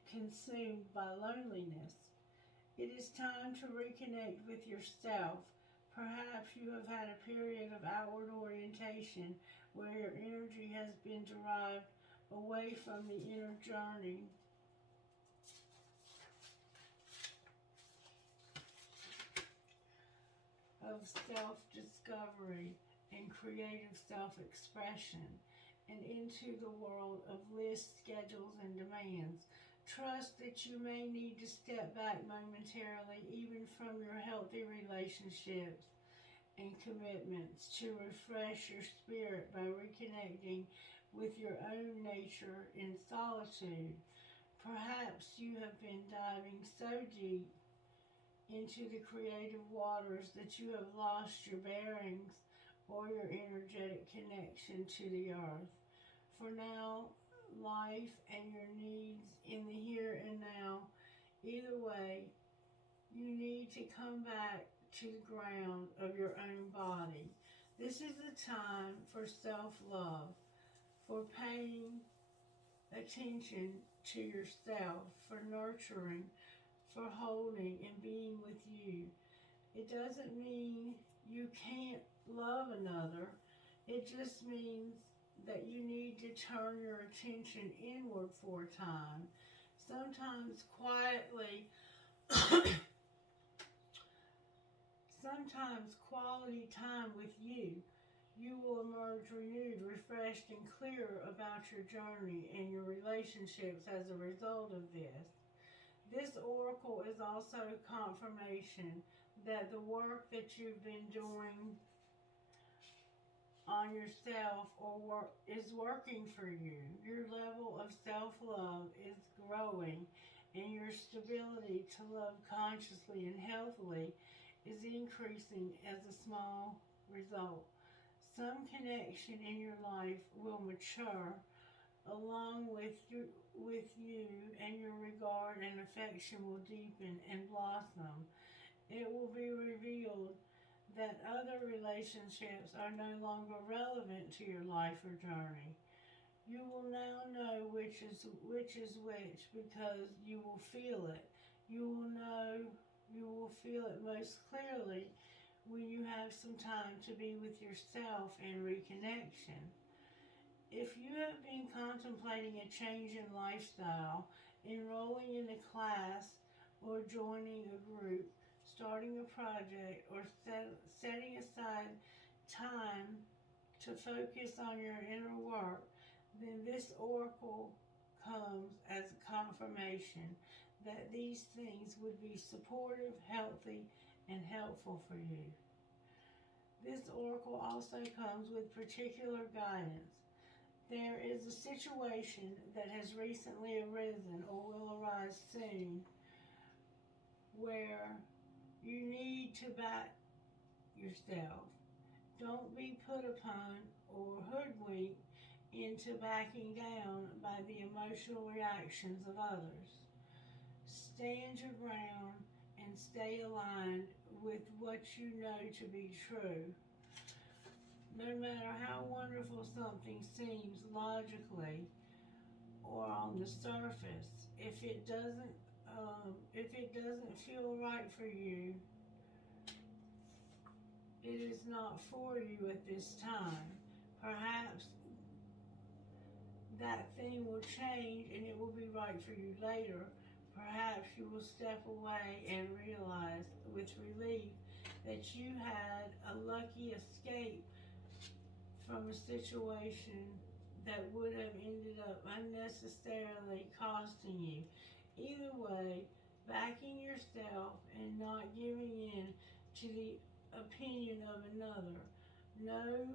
consumed by loneliness. It is time to reconnect with yourself. Perhaps you have had a period of outward orientation where your energy has been derived away from the inner journey. Of self-discovery and creative self-expression, and into the world of lists, schedules, and demands. Trust that you may need to step back momentarily, even from your healthy relationships and commitments, to refresh your spirit by reconnecting with your own nature in solitude. Perhaps you have been diving so deep into the creative waters that you have lost your bearings or your energetic connection to the earth. For now, life and your needs in the here and now, either way, you need to come back to the ground of your own body. This is the time for self-love, for paying attention to yourself, for nurturing, for holding and being with you. It doesn't mean you can't love another. It just means that you need to turn your attention inward for a time. Sometimes quietly, sometimes quality time with you. You will emerge renewed, refreshed, and clear about your journey and your relationships as a result of this. This oracle is also confirmation that the work that you've been doing on yourself is working for you. Your level of self-love is growing, and your stability to love consciously and healthily is increasing as a small result. Some connection in your life will mature along with you, and your regard and affection will deepen and blossom. It will be revealed that other relationships are no longer relevant to your life or journey. You will now know which is which because you will feel it. You will feel it most clearly when you have some time to be with yourself in reconnection. If you have been contemplating a change in lifestyle, enrolling in a class, or joining a group, starting a project, or setting aside time to focus on your inner work, then this oracle comes as a confirmation that these things would be supportive, healthy, and helpful for you. This oracle also comes with particular guidance. There is a situation that has recently arisen or will arise soon where you need to back yourself. Don't be put upon or hoodwinked into backing down by the emotional reactions of others. Stand your ground and stay aligned with what you know to be true. No matter how wonderful something seems logically or on the surface, if it doesn't feel right for you, it is not for you at this time. Perhaps that thing will change and it will be right for you later. Perhaps you will step away and realize with relief that you had a lucky escape from a situation that would have ended up unnecessarily costing you. Either way, backing yourself and not giving in to the opinion of another, no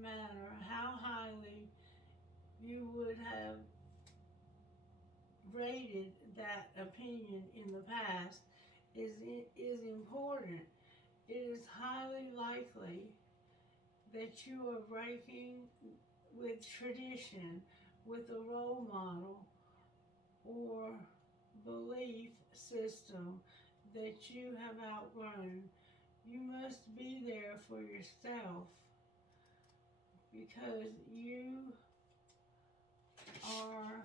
matter how highly you would have rated that opinion in the past, is important. It is highly likely that you are breaking with tradition, with a role model or belief system that you have outgrown. You must be there for yourself because you are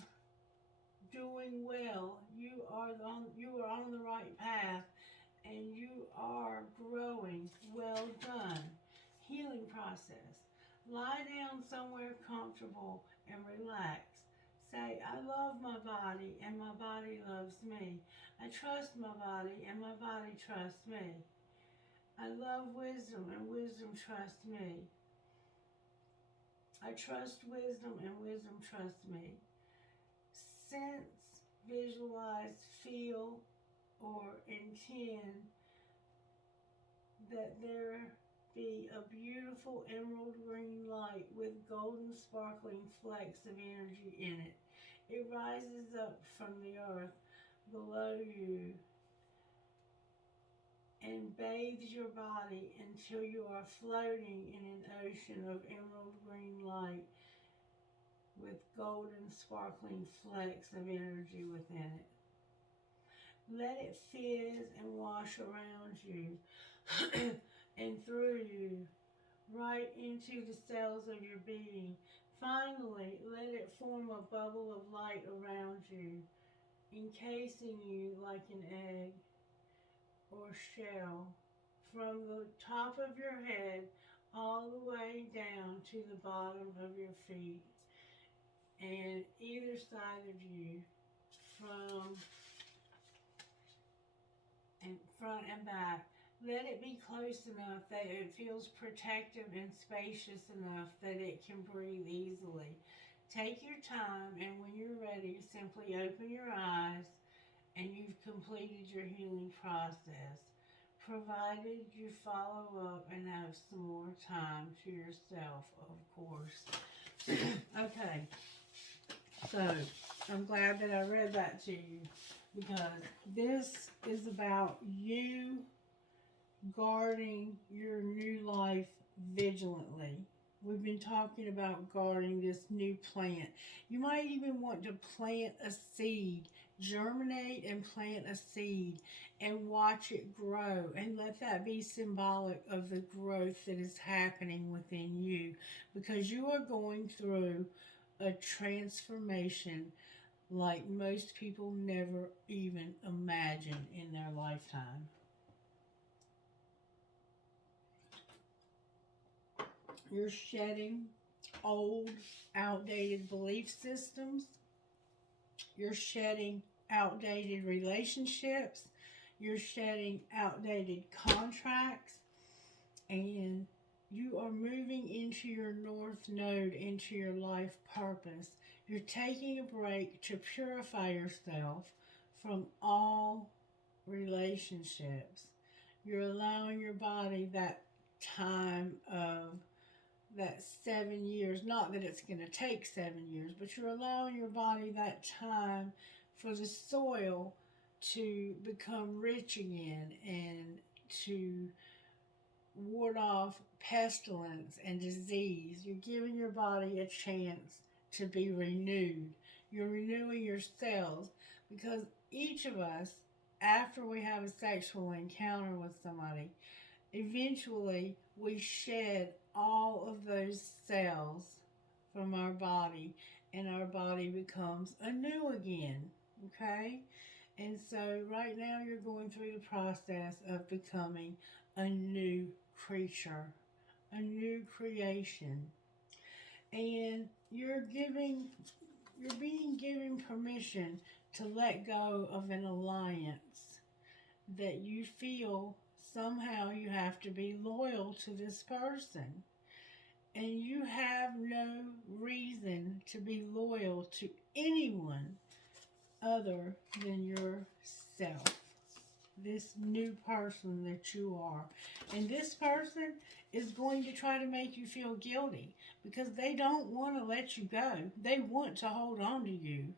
doing well. You are on the right path and you are growing. Well done. Healing process. Lie down somewhere comfortable and relax. Say, I love my body and my body loves me. I trust my body and my body trusts me. I love wisdom and wisdom trusts me. I trust wisdom and wisdom trusts me. Sense, visualize, feel, or intend that there be a beautiful emerald green light with golden sparkling flecks of energy in it. It rises up from the earth below you and bathes your body until you are floating in an ocean of emerald green light with golden sparkling flecks of energy within it. Let it fizz and wash around you and through you, right into the cells of your being. Finally, let it form a bubble of light around you, encasing you like an egg or shell, from the top of your head all the way down to the bottom of your feet and either side of you, from and front and back. Let it be close enough that it feels protective and spacious enough that it can breathe easily. Take your time, and when you're ready, simply open your eyes and you've completed your healing process. provided you follow up and have some more time to yourself, of course. Okay, so I'm glad that I read that to you, because this is about you guarding your new life vigilantly. We've been talking about guarding this new plant. You might even want to plant a seed, germinate and plant a seed, and watch it grow. And let that be symbolic of the growth that is happening within you, because you are going through a transformation like most people never even imagine in their lifetime. You're shedding old, outdated belief systems. You're shedding outdated relationships. You're shedding outdated contracts. And you are moving into your north node, into your life purpose. You're taking a break to purify yourself from all relationships. You're allowing your body that time of that 7 years. Not that it's going to take 7 years, but you're allowing your body that time for the soil to become rich again and to ward off pestilence and disease. You're giving your body a chance to be renewed. You're renewing your cells, because each of us, after we have a sexual encounter with somebody, eventually we shed all of those cells from our body, and our body becomes anew again. Okay? And so right now you're going through the process of becoming a new creature, a new creation. And you're being given permission to let go of an alliance that you feel somehow you have to be loyal to this person. And you have no reason to be loyal to anyone other than yourself. This new person that you are. And this person is going to try to make you feel guilty, because they don't want to let you go. They want to hold on to you.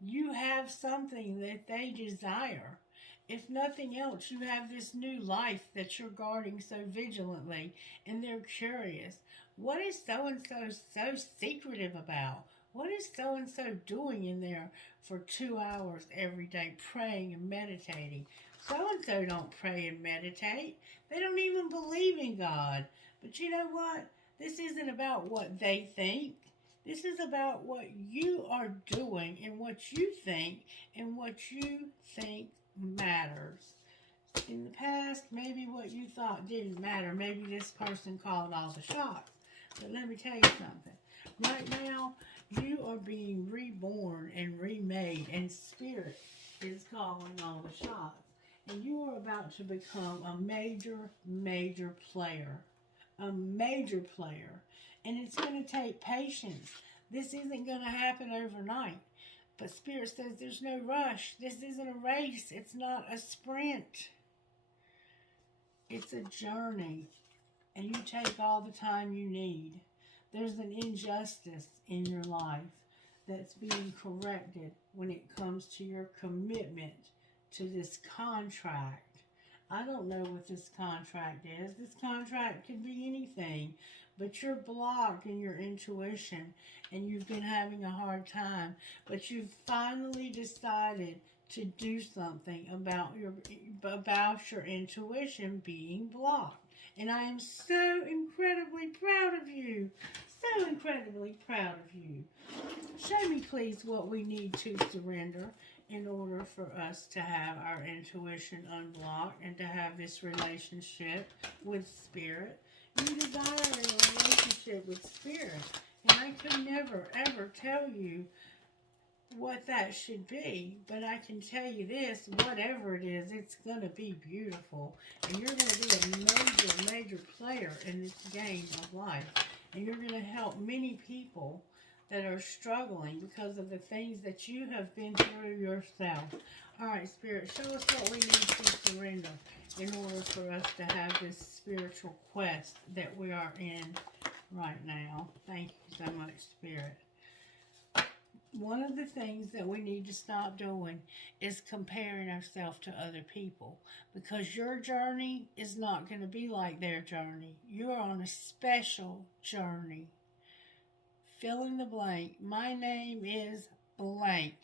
You have something that they desire. If nothing else, you have this new life that you're guarding so vigilantly, and they're curious. What is so-and-so so secretive about? What is so-and-so doing in there for 2 hours every day praying and meditating? So-and-so don't pray and meditate. They don't even believe in God. But you know what? This isn't about what they think. This is about what you are doing and what you think and what you think matters. In the past, maybe what you thought didn't matter. Maybe this person called all the shots. But let me tell you something. Right now, you are being reborn and remade, and Spirit is calling all the shots. And you are about to become a major, major player. A major player. And it's going to take patience. This isn't going to happen overnight. But Spirit says there's no rush. This isn't a race. It's not a sprint. It's a journey. And you take all the time you need. There's an injustice in your life that's being corrected when it comes to your commitment to this contract. I don't know what this contract is. This contract could be anything, but you're blocked in your intuition and you've been having a hard time, but you've finally decided to do something about your intuition being blocked. And I am so incredibly proud of you. So incredibly proud of you. Show me, please, what we need to surrender in order for us to have our intuition unblocked and to have this relationship with Spirit. You desire a relationship with Spirit. And I could never, ever tell you what that should be, but I can tell you this, whatever it is, it's going to be beautiful, and you're going to be a major, major player in this game of life, and you're going to help many people that are struggling because of the things that you have been through yourself. All right, Spirit, show us what we need to surrender in order for us to have this spiritual quest that we are in right now. Thank you so much, Spirit. One of the things that we need to stop doing is comparing ourselves to other people, because your journey is not going to be like their journey. You are on a special journey. Fill in the blank. My name is blank.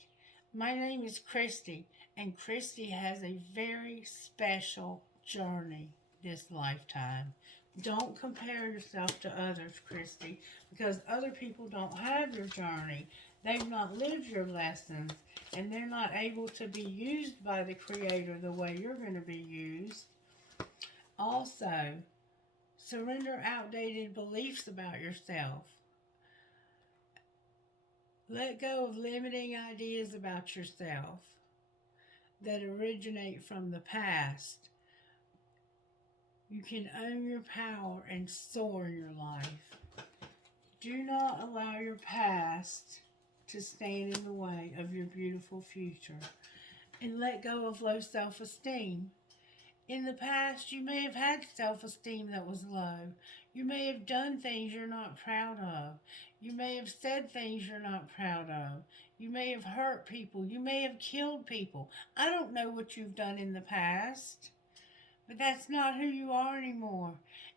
My name is Christie, and Christie has a very special journey this lifetime. Don't compare yourself to others, Christie, because other people don't have your journey. They've not lived your lessons, and they're not able to be used by the Creator the way you're going to be used. Also, surrender outdated beliefs about yourself. Let go of limiting ideas about yourself that originate from the past. You can own your power and soar in your life. Do not allow your past to stand in the way of your beautiful future. And let go of low self-esteem. In the past, you may have had self-esteem that was low. You may have done things you're not proud of. You may have said things you're not proud of. You may have hurt people. You may have killed people. I don't know what you've done in the past, but that's not who you are anymore.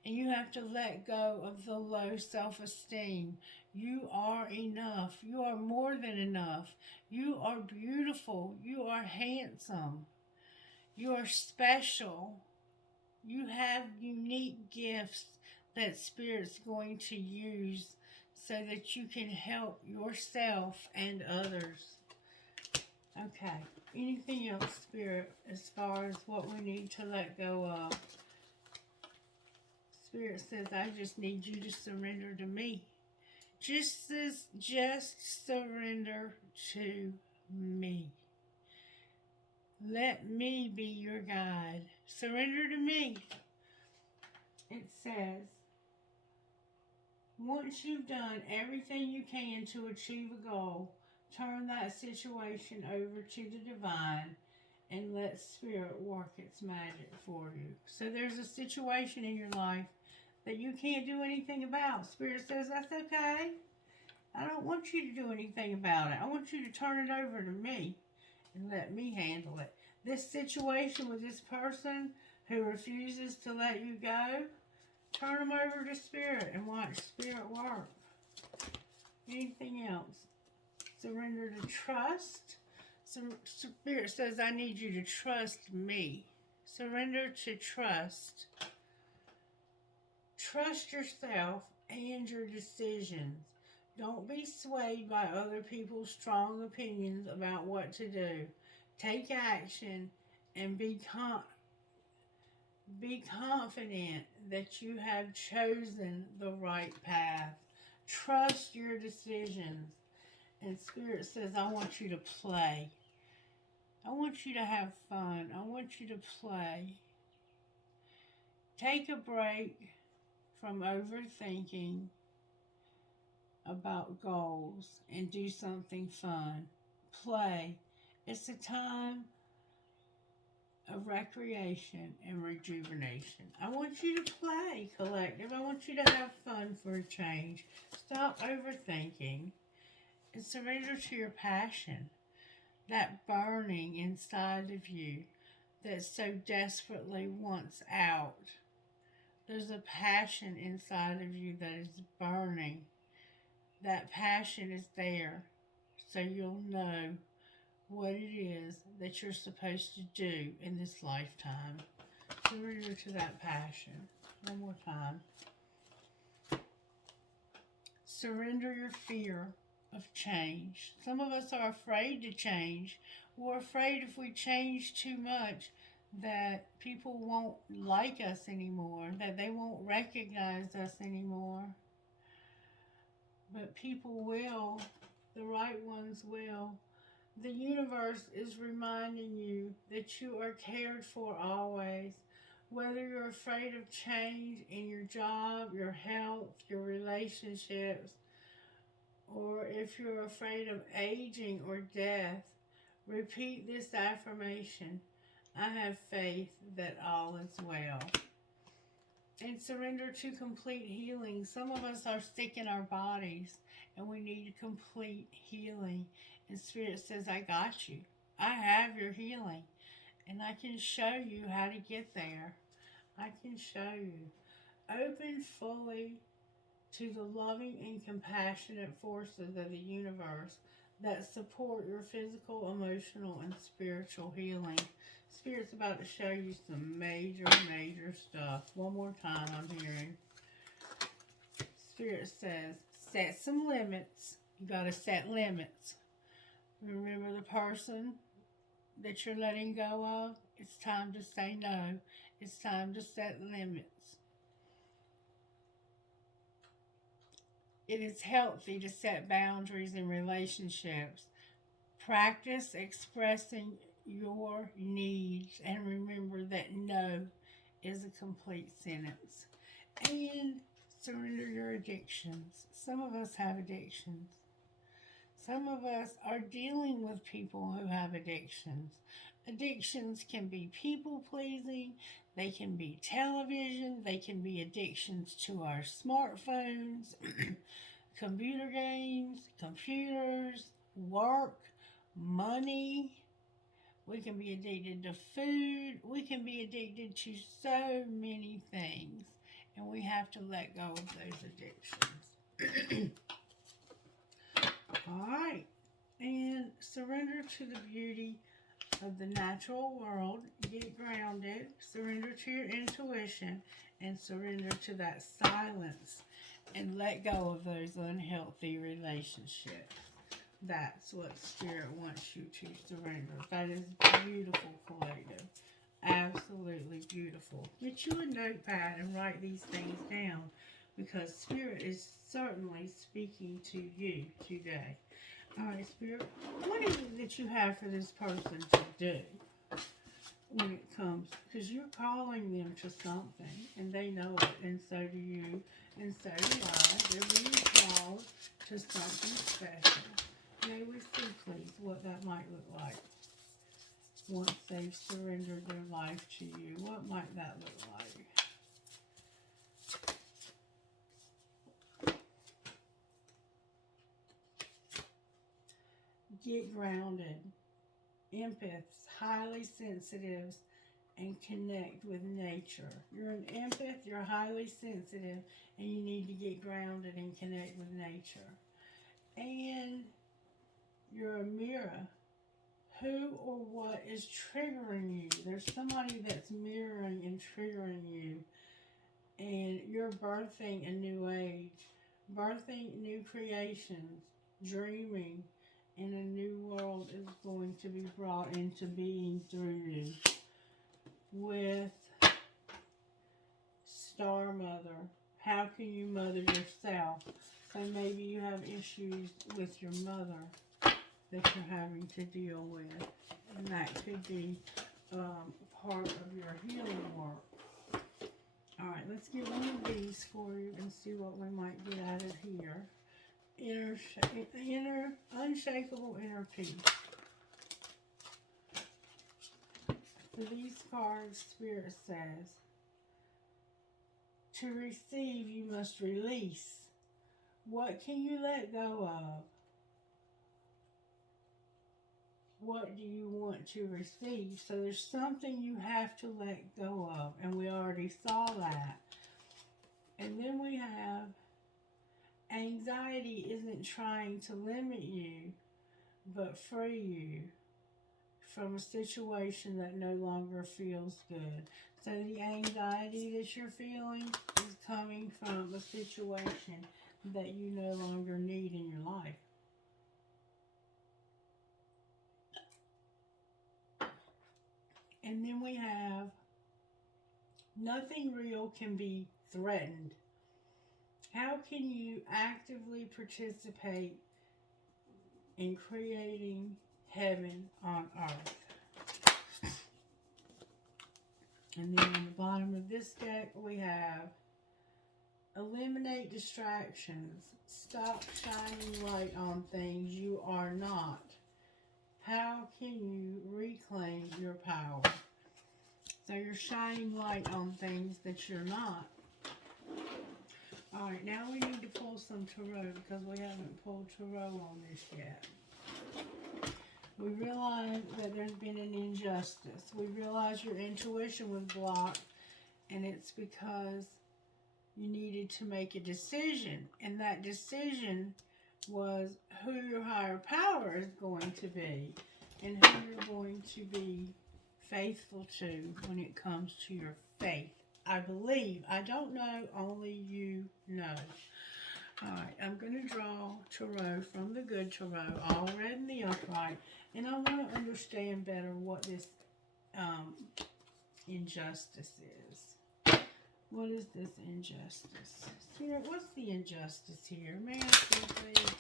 And you have to let go of the low self-esteem. You are enough. You are more than enough. You are beautiful. You are handsome. You are special. You have unique gifts that Spirit's going to use so that you can help yourself and others. Okay. Anything else, Spirit, as far as what we need to let go of? Spirit says, I just need you to surrender to me. Just surrender to me. Let me be your guide. Surrender to me. It says, once you've done everything you can to achieve a goal, turn that situation over to the divine and let Spirit work its magic for you. So there's a situation in your life that you can't do anything about. Spirit says, that's okay. I don't want you to do anything about it. I want you to turn it over to me and let me handle it. This situation with this person who refuses to let you go, turn them over to Spirit and watch Spirit work. Anything else? Surrender to trust. Spirit says, I need you to trust me. Surrender to trust. Trust yourself and your decisions. Don't be swayed by other people's strong opinions about what to do. Take action and be confident that you have chosen the right path. Trust your decisions. And Spirit says, I want you to play. I want you to have fun. I want you to play. Take a break from overthinking about goals and do something fun. Play. It's a time of recreation and rejuvenation. I want you to play, collective. I want you to have fun for a change. Stop overthinking and surrender to your passion. That burning inside of you that so desperately wants out. There's a passion inside of you that is burning. That passion is there so you'll know what it is that you're supposed to do in this lifetime. Surrender to that passion. One more time. Surrender your fear of change. Some of us are afraid to change. We're afraid if we change too much that people won't like us anymore, that they won't recognize us anymore. But people will. The right ones will. The universe is reminding you that you are cared for always. Whether you're afraid of change in your job, your health, your relationships, Or if you're afraid of aging or death, repeat this affirmation: I have faith that all is well. And surrender to complete healing. Some of us are sick in our bodies and we need complete healing. And Spirit says, I got you. I have your healing. And I can show you how to get there. I can show you. Open fully to the loving and compassionate forces of the universe that support your physical, emotional, and spiritual healing. Spirit's about to show you some major, major stuff. One more time, I'm hearing. Spirit says, set some limits. You got to set limits. Remember the person that you're letting go of? It's time to say no. It's time to set limits. It is healthy to set boundaries in relationships. Practice expressing your needs and remember that no is a complete sentence. And surrender your addictions. Some of us have addictions. Some of us are dealing with people who have addictions. Addictions can be people pleasing, they can be television, they can be addictions to our smartphones, computer games, computers, work, money. We can be addicted to food. We can be addicted to so many things. And we have to let go of those addictions. All right. And surrender to the beauty of the natural world. Get grounded. Surrender to your intuition. And surrender to that silence. And let go of those unhealthy relationships. That's what Spirit wants you to surrender. That is beautiful, collective. Absolutely beautiful. Get you a notepad and write these things down because Spirit is certainly speaking to you today. All right, Spirit, what is it that you have for this person to do when it comes? Because you're calling them to something, and they know it, and so do you, and so do I. They're being called to something special. May we see, please, what that might look like once they've surrendered their life to you. What might that look like? Get grounded. Empaths, highly sensitive, and connect with nature. You're an empath, you're highly sensitive, and you need to get grounded and connect with nature. And you're a mirror. Who or what is triggering you? There's somebody that's mirroring and triggering you. And you're birthing a new age, birthing new creations, dreaming, and a new world is going to be brought into being through you. With Star Mother, how can you mother yourself? So maybe you have issues with your mother that you're having to deal with. And that could be part of your healing work. Alright, let's get one of these for you and see what we might get out of here. Unshakable inner peace. For these cards, Spirit says, to receive, you must release. What can you let go of? What do you want to receive? So there's something you have to let go of, and we already saw that. And then we have anxiety isn't trying to limit you, but free you from a situation that no longer feels good. So the anxiety that you're feeling is coming from a situation that you no longer need in your life. And then we have nothing real can be threatened. How can you actively participate in creating heaven on earth? And then on the bottom of this deck we have Eliminate distractions. Stop shining light on things you are not. How can you reclaim your power? So you're shining light on things that you're not. Alright, now we need to pull some tarot because we haven't pulled tarot on this yet. We realize that there's been an injustice. We realize your intuition was blocked, and it's because you needed to make a decision. And that decision was who your higher power is going to be and who you're going to be faithful to when it comes to your faith. I believe. I don't know. Only you know. Alright, I'm going to draw tarot from the good tarot, all red in the upright, and I want to understand better what this injustice is. What is this injustice? Spirit, what's the injustice here? May I see, please?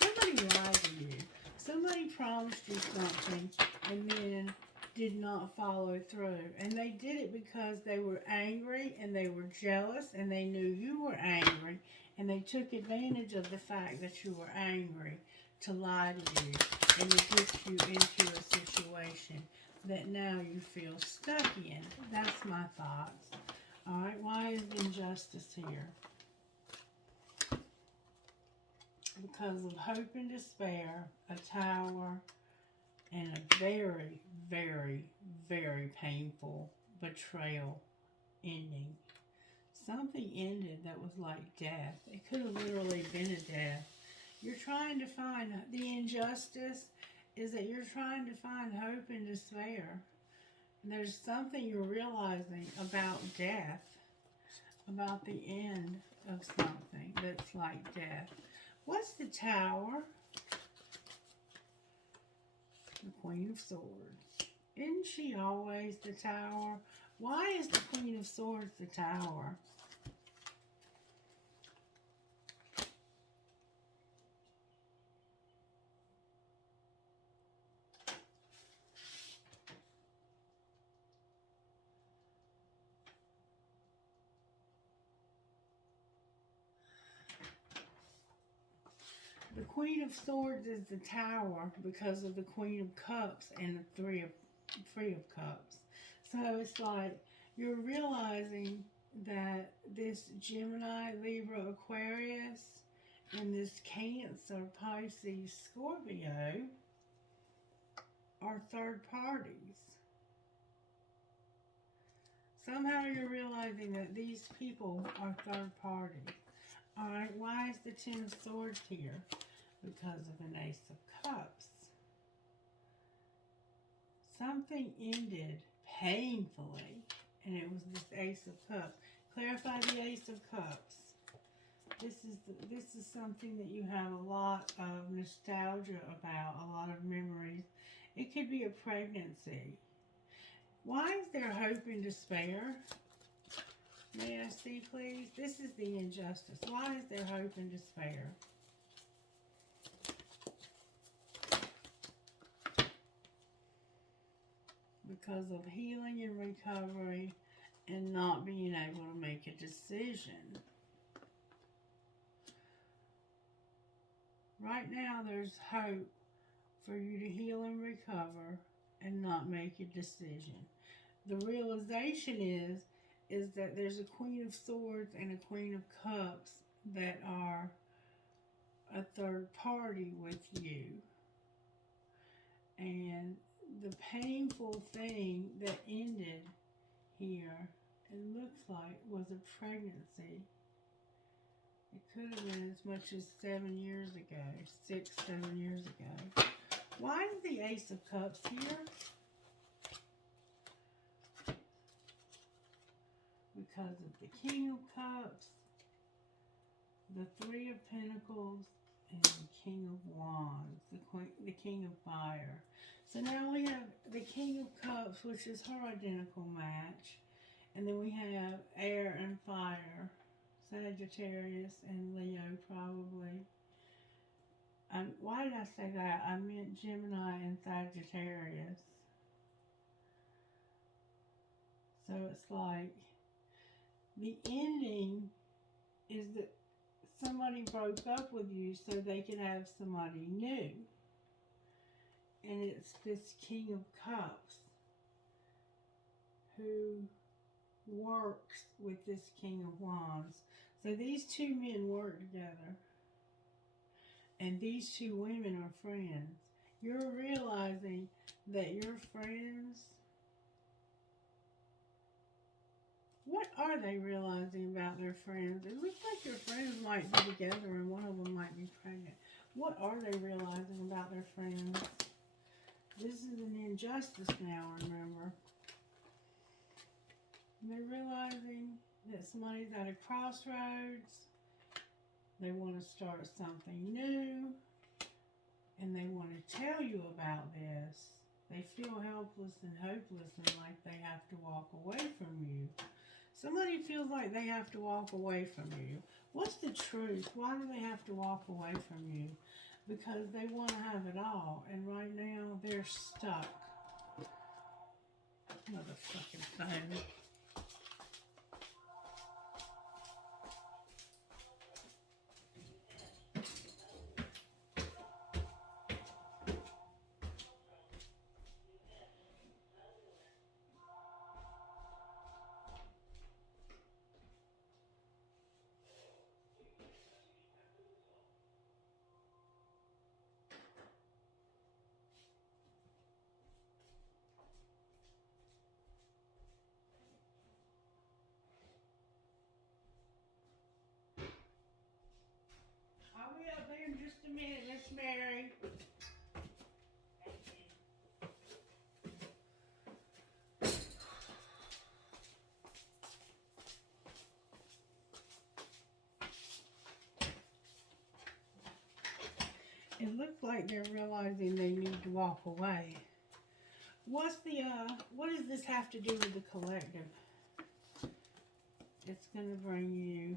Somebody lied to you. Somebody promised you something and then did not follow through. And they did it because they were angry and they were jealous and they knew you were angry. And they took advantage of the fact that you were angry to lie to you and to get you into a situation that now you feel stuck in. That's my thoughts. Alright, why is injustice here? Because of hope and despair, a tower, and a very, very, very painful betrayal ending. Something ended that was like death. It could have literally been a death. You're trying to find, the injustice is that you're trying to find hope and despair. And there's something you're realizing about death, about the end of something that's like death. What's the Tower? The Queen of Swords. Isn't she always the Tower? Why is the Queen of Swords the Tower? The Queen of Swords is the Tower because of the Queen of Cups and the Three of Cups. So it's like you're realizing that this Gemini, Libra, Aquarius, and this Cancer, Pisces, Scorpio are third parties. Somehow you're realizing that these people are third parties. Alright, why is the Ten of Swords here? Because of an Ace of Cups. Something ended painfully, and it was this Ace of Cups. Clarify the Ace of Cups. This is something that you have a lot of nostalgia about, a lot of memories. It could be a pregnancy. Why is there hope and despair? May I see, please? This is the injustice. Why is there hope and despair? Because of healing and recovery and not being able to make a decision. Right now, there's hope for you to heal and recover and not make a decision. The realization is that there's a Queen of Swords and a Queen of Cups that are a third party with you. And the painful thing that ended here, it looks like, was a pregnancy. It could have been as much as 7 years ago, 6, 7 years ago. Why is the Ace of Cups here? Because of the King of Cups, the Three of Pentacles, and the King of Wands, the King of Fire. So now we have the King of Cups, which is her identical match. And then we have Air and Fire, Sagittarius and Leo probably. Why did I say that? I meant Gemini and Sagittarius. So it's like the ending is that somebody broke up with you so they could have somebody new. And it's this King of Cups who works with this King of Wands. So these two men work together. And these two women are friends. You're realizing that your friends, what are they realizing about their friends? It looks like your friends might be together and one of them might be pregnant. What are they realizing about their friends? This is an injustice now, remember. They're realizing that somebody's at a crossroads. They want to start something new. And they want to tell you about this. They feel helpless and hopeless and like they have to walk away from you. Somebody feels like they have to walk away from you. What's the truth? Why do they have to walk away from you? Because they want to have it all. And right now, they're stuck. Motherfucking phone. I'll be up there in just a minute, Miss Mary. It looks like they're realizing they need to walk away. What does this have to do with the collective? It's going to bring you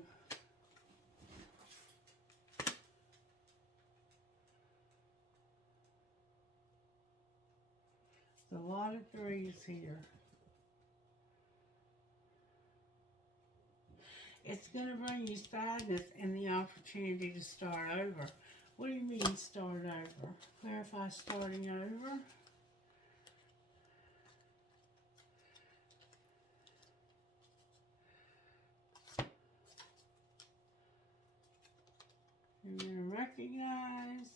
a lot of threes here. It's going to bring you sadness and the opportunity to start over. What do you mean start over? Clarify starting over. You're going to recognize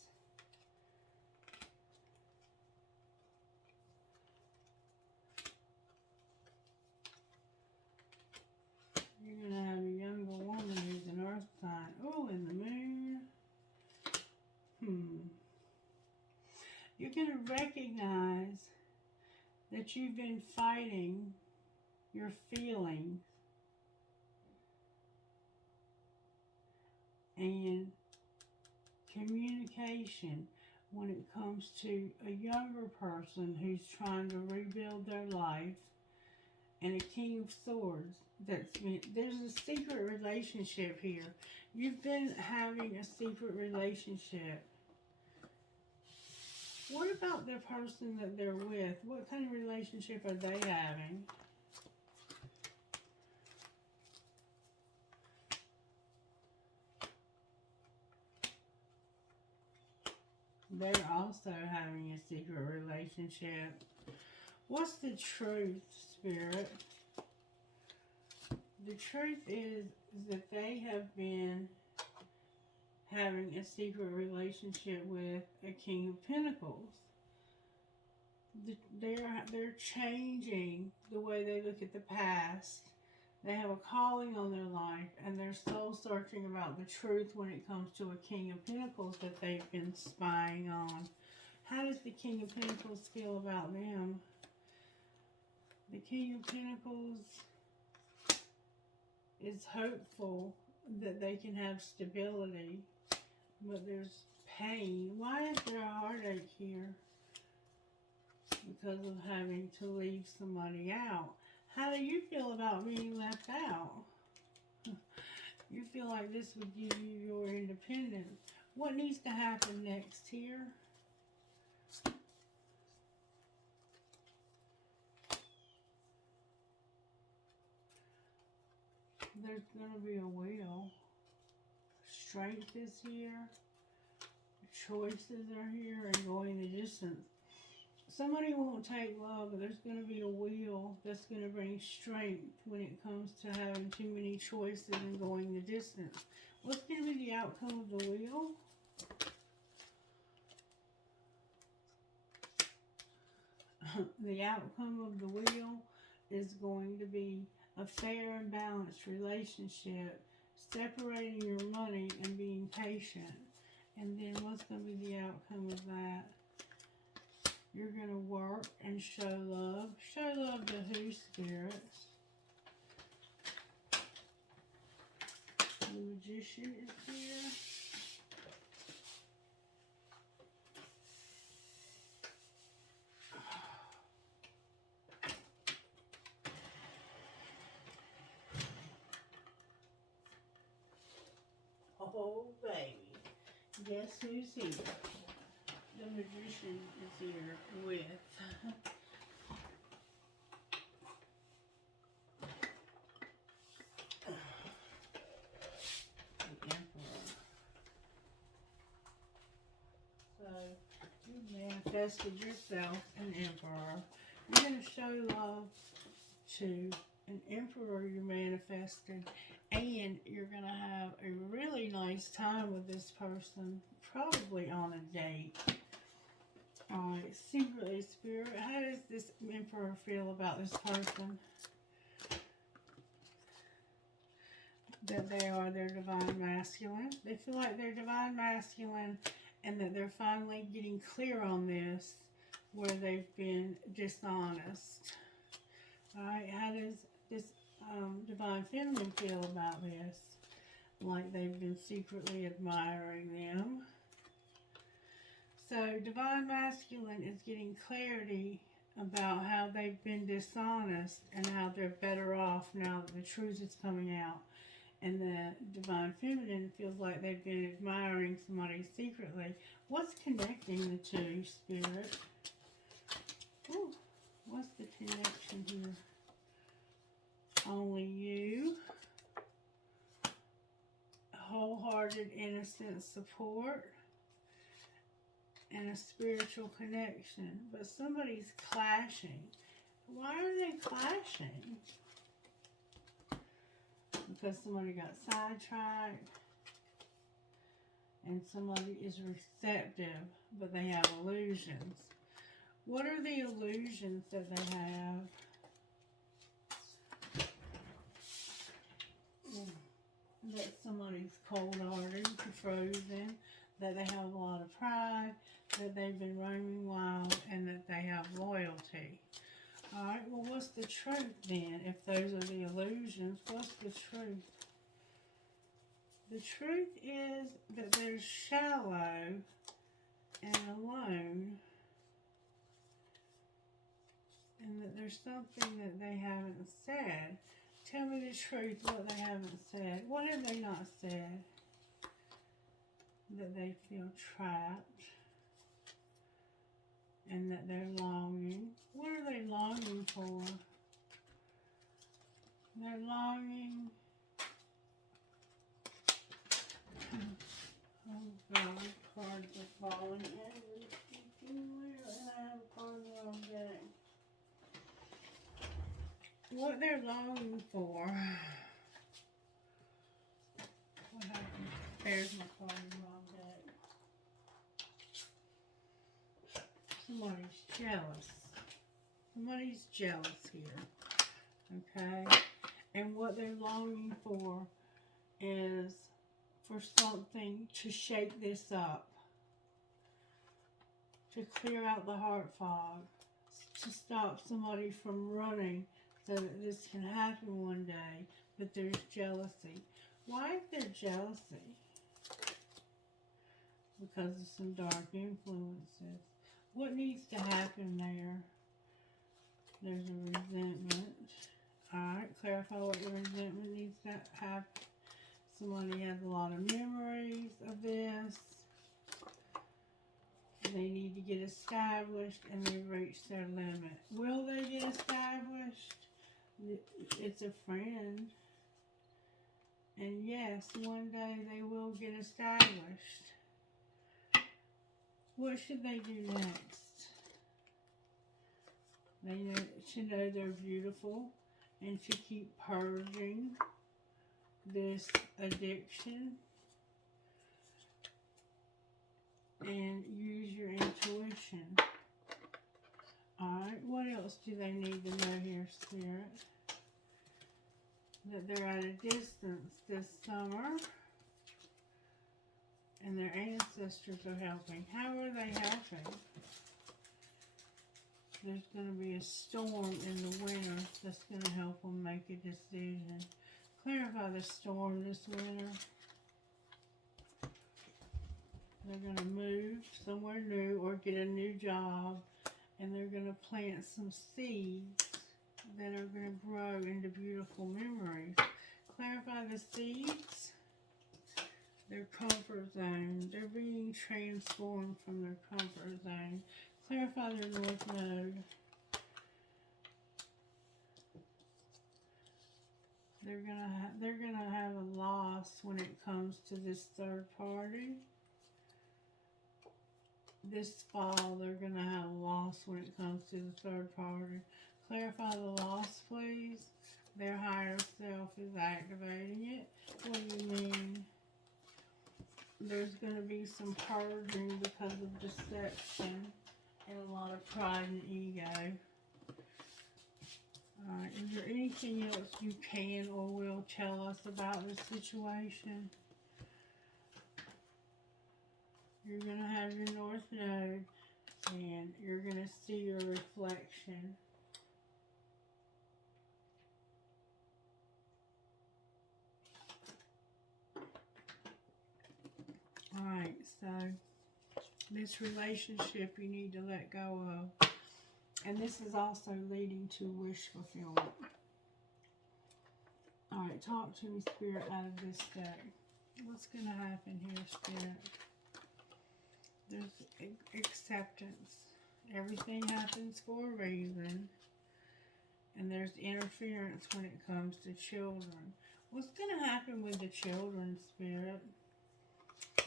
you're going to have a younger woman who's an earth sign. Oh, and the moon. You're going to recognize that you've been fighting your feelings and communication when it comes to a younger person who's trying to rebuild their life, and a King of Swords. There's a secret relationship here. You've been having a secret relationship. What about the person that they're with? What kind of relationship are they having? They're also having a secret relationship. What's the truth, Spirit? The truth is that they have been having a secret relationship with a King of Pentacles. They're changing the way they look at the past. They have a calling on their life, and they're soul searching about the truth when it comes to a King of Pentacles that they've been spying on. How does the King of Pentacles feel about them? The King of Pentacles is hopeful that they can have stability, but there's pain. Why is there a heartache here? Because of having to leave somebody out. How do you feel about being left out? You feel like this would give you your independence. What needs to happen next here? There's going to be a will. strength is here. Choices are here and going the distance. Somebody won't take love, but there's going to be a wheel that's going to bring strength when it comes to having too many choices and going the distance. What's going to be the outcome of the wheel? The outcome of the wheel is going to be a fair and balanced relationship, separating your money and being patient. And then what's going to be the outcome of that? You're going to work and show love. Show love to who, spirits? The Magician is here. Oh, baby. Guess who's here? The Magician is here with the Emperor. So, you manifested yourself an Emperor. You're going to show love to an Emperor you manifested, and you're going to have a really nice time with this person, probably on a date. Alright, secretly, Spirit, how does this Emperor feel about this person? That they are their divine masculine. They feel like they're divine masculine and that they're finally getting clear on this where they've been dishonest. Alright, how does this divine feminine feel about this? Like they've been secretly admiring them. So, divine masculine is getting clarity about how they've been dishonest and how they're better off now that the truth is coming out. And the divine feminine feels like they've been admiring somebody secretly. What's connecting the two, Spirit? Ooh, what's the connection here? Only you. Wholehearted, innocent support. And a spiritual connection. But somebody's clashing. Why are they clashing? Because somebody got sidetracked. And somebody is receptive, but they have illusions. What are the illusions that they have? That somebody's cold-hearted, frozen, that they have a lot of pride, that they've been roaming wild, and that they have loyalty. Alright, well, what's the truth then? If those are the illusions, what's the truth? The truth is that they're shallow and alone, and that there's something that they haven't said. Tell me the truth, what they haven't said. What have they not said? That they feel trapped and that they're longing. What are they longing for? They're longing. Oh God, cards are falling everywhere, and I have a card in the wrong deck. What they're longing for. What happened? There's my card in the wrong deck. Somebody's jealous. Somebody's jealous here. Okay? And what they're longing for is for something to shake this up. To clear out the heart fog. To stop somebody from running so that this can happen one day. But there's jealousy. Why is there jealousy? Because of some dark influences. What needs to happen there? There's a resentment. Alright, clarify what the resentment needs to happen. Somebody has a lot of memories of this. They need to get established and they've reached their limit. Will they get established? It's a friend. And yes, one day they will get established. What should they do next? They should know they're beautiful and to keep purging this addiction and use your intuition. Alright, what else do they need to know here, Spirit? That they're at a distance this summer and their ancestors are helping. How are they helping? There's going to be a storm in the winter that's going to help them make a decision. Clarify the storm this winter. They're going to move somewhere new or get a new job, and they're going to plant some seeds that are going to grow into beautiful memories. Clarify the seeds. Their comfort zone. They're being transformed from their comfort zone. Clarify their North Node. They're gonna have a loss when it comes to this third party. This fall, they're gonna have a loss when it comes to the third party. Clarify the loss, please. Their higher self is activating it. What do you mean? There's going to be some purging because of deception and a lot of pride and ego. Alright, is there anything else you can or will tell us about this situation? You're going to have your North Node and you're going to see your reflection. Alright, so this relationship you need to let go of. And this is also leading to wish fulfillment. Alright, talk to me, Spirit, out of this deck. What's going to happen here, Spirit? There's acceptance. Everything happens for a reason. And there's interference when it comes to children. What's going to happen with the children, Spirit?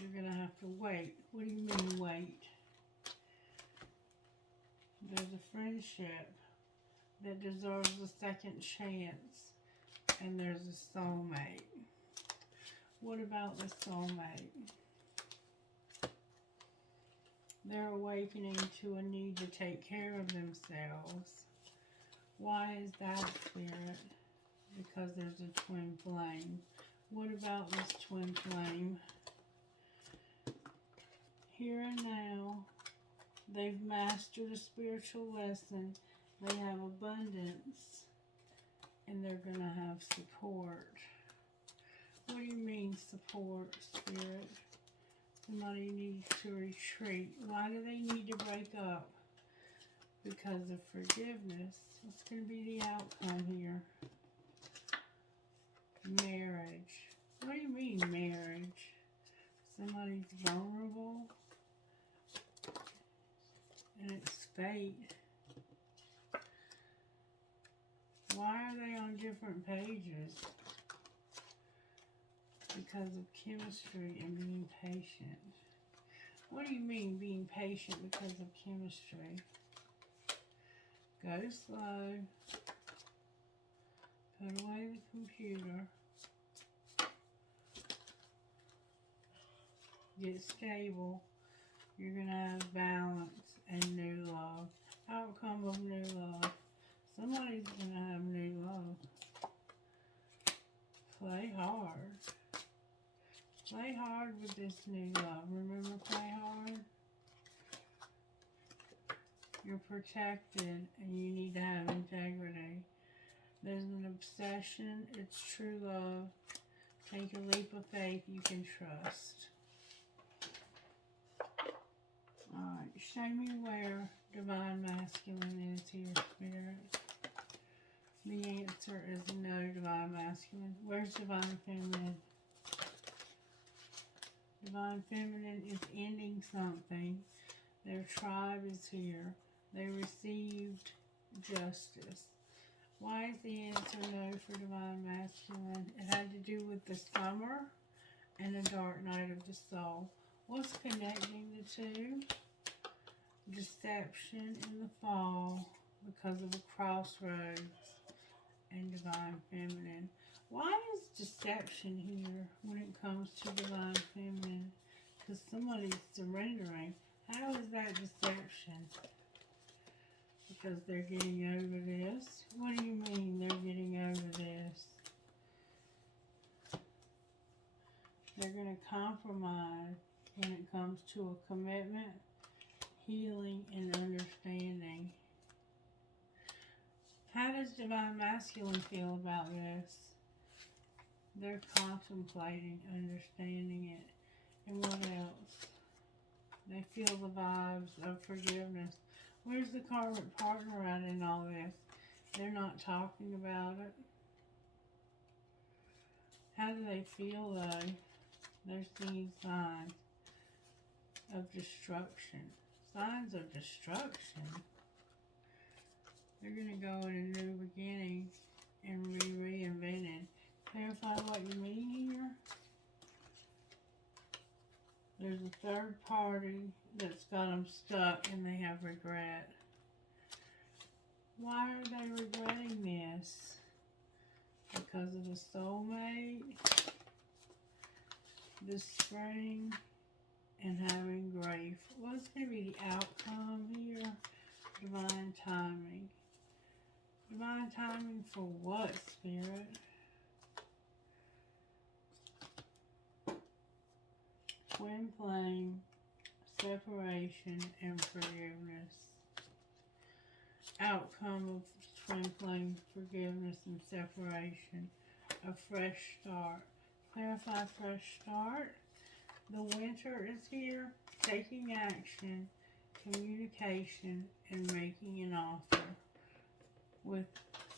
You're going to have to wait. What do you mean wait? There's a friendship that deserves a second chance. And there's a soulmate. What about the soulmate? They're awakening to a need to take care of themselves. Why is that, Spirit? Because there's a twin flame. What about this twin flame? Here and now, they've mastered a spiritual lesson. They have abundance, and they're going to have support. What do you mean support, Spirit? Somebody needs to retreat. Why do they need to break up? Because of forgiveness. What's going to be the outcome here? Marriage. What do you mean marriage? Somebody's vulnerable. And it's fate. Why are they on different pages? Because of chemistry and being patient. What do you mean being patient because of chemistry? Go slow. Put away the computer. Get stable. You're going to have balance and new love. Outcome of new love. Somebody's going to have new love. Play hard. Play hard with this new love. Remember, play hard. You're protected and you need to have integrity. There's an obsession. It's true love. Take a leap of faith you can trust. Alright, show me where Divine Masculine is here, Spirit. The answer is no, Divine Masculine. Where's Divine Feminine? Divine Feminine is ending something. Their tribe is here. They received justice. Why is the answer no for Divine Masculine? It had to do with the summer and the dark night of the soul. What's connecting the two? Deception in the fall because of a crossroads and Divine Feminine. Why is deception here when it comes to Divine Feminine? Because somebody's surrendering. How is that deception? Because they're getting over this. What do you mean they're getting over this? They're going to compromise when it comes to a commitment, healing, and understanding. How does Divine Masculine feel about this? They're contemplating, understanding it. And what else? They feel the vibes of forgiveness. Where's the karmic partner at in all this? They're not talking about it. How do they feel though? They're seeing signs of destruction. Signs of destruction. They're going to go in a new beginning and reinvent it. Clarify what you mean here. There's a third party that's got them stuck and they have regret. Why are they regretting this? Because of the soulmate, the spring, and having grief. What's going to be the outcome here? Divine timing. Divine timing for what, Spirit? Twin flame, separation, and forgiveness. Outcome of twin flame, forgiveness, and separation. A fresh start. Clarify fresh start. The winter is here. Taking action, communication, and making an offer. With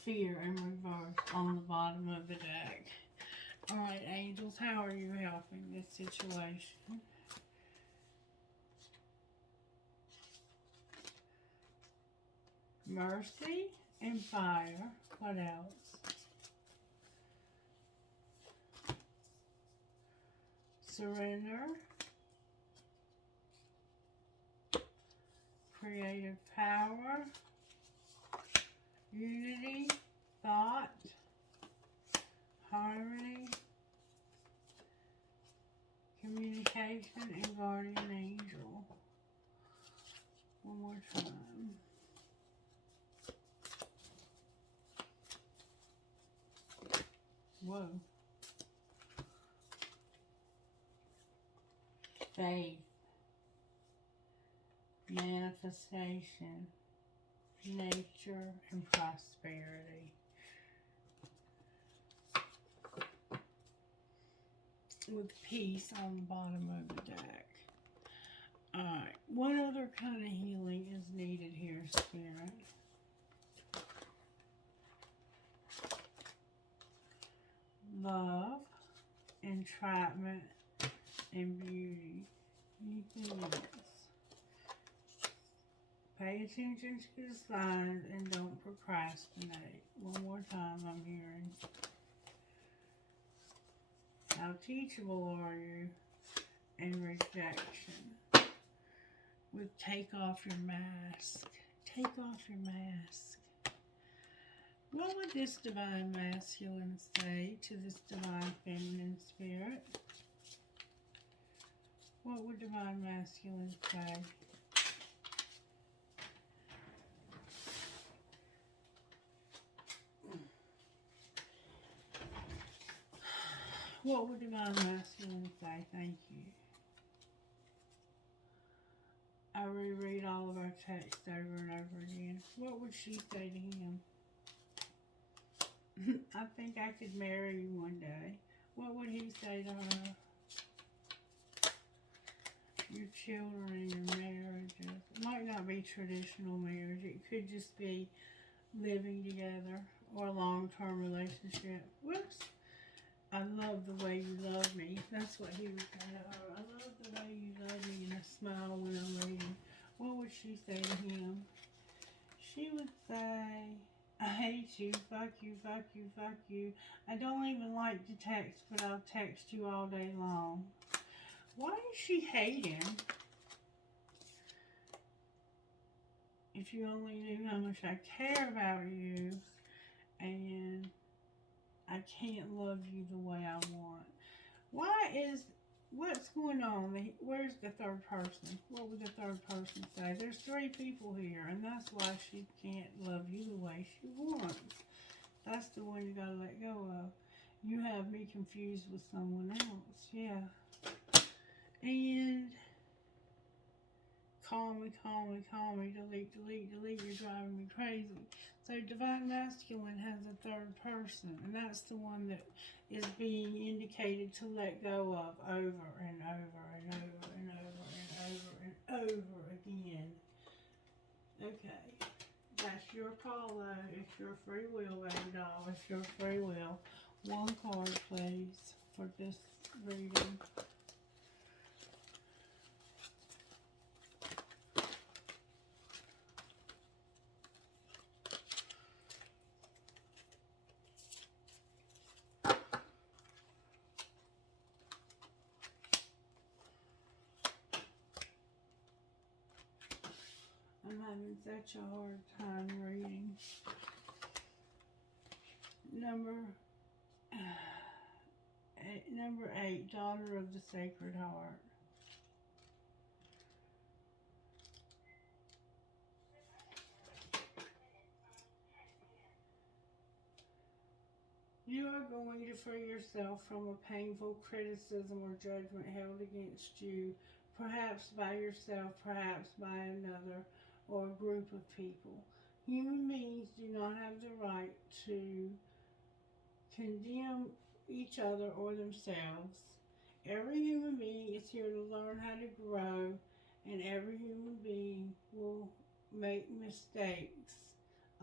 fear in reverse on the bottom of the deck. Alright, angels, how are you helping this situation? Mercy and fire. What else? Surrender. Creative power. Unity. Thought. Harmony. Communication and guardian angel. One more time. Whoa. Faith. Manifestation. Nature and prosperity. With peace on the bottom of the deck. Alright, what other kind of healing is needed here, Spirit? Love, entrapment, and beauty. Anything else? Pay attention to the signs and don't procrastinate. One more time, I'm hearing. How teachable are you? And rejection. With take off your mask. Take off your mask. What would this Divine Masculine say to this Divine Feminine Spirit? What would Divine Masculine say? What would Divine Masculine say? Thank you. I reread all of our texts over and over again. What would she say to him? I think I could marry you one day. What would he say to her? Your children and your marriages. It might not be traditional marriage. It could just be living together or a long-term relationship. Whoops. I love the way you love me. That's what he would say to her. I love the way you love me, and I smile when I'm reading. What would she say to him? She would say, I hate you. Fuck you, fuck you, fuck you. I don't even like to text, but I'll text you all day long. Why is she hating? If you only knew how much I care about you, and I can't love you the way I want. What's going on? Where's the third person? What would the third person say? There's 3 people here, and that's why she can't love you the way she wants. That's the one you gotta let go of. You have me confused with someone else. Yeah. And call me, delete, delete, delete, you're driving me crazy. So Divine Masculine has a third person, and that's the one that is being indicated to let go of over and over and over and over and over and over again. Okay, that's your call though. It's your free will, baby doll. It's your free will. One card, please, for this reading. I'm having such a hard time reading. Number 8, Daughter of the Sacred Heart. You are going to free yourself from a painful criticism or judgment held against you, perhaps by yourself, perhaps by another, or a group of people. Human beings do not have the right to condemn each other or themselves. Every human being is here to learn how to grow, and every human being will make mistakes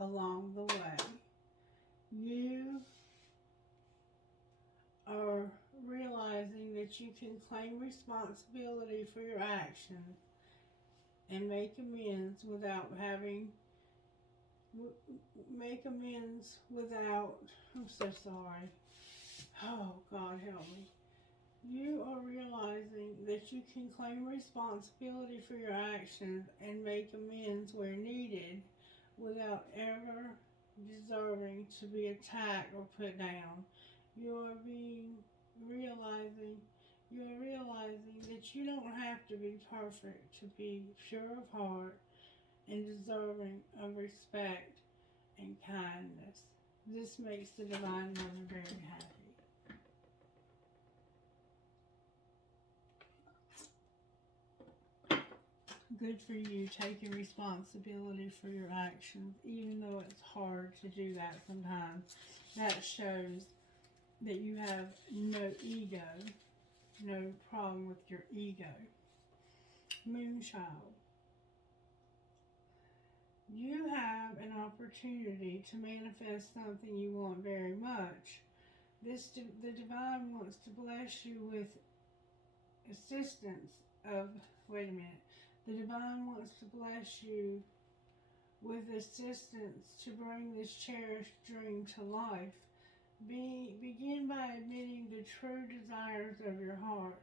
along the way. You are realizing that you can claim responsibility for your actions and make amends without I'm so sorry. Oh, God help me. You are realizing that you can claim responsibility for your actions and make amends where needed without ever deserving to be attacked or put down. You're realizing that you don't have to be perfect to be pure of heart and deserving of respect and kindness. This makes the Divine Mother very happy. Good for you, taking responsibility for your actions, even though it's hard to do that sometimes. That shows that you have no ego, no problem with your ego. Moonchild. You have an opportunity to manifest something you want very much. The Divine wants to bless you with assistance of, wait a minute. The Divine wants to bless you with assistance to bring this cherished dream to life. Begin by admitting the true desires of your heart,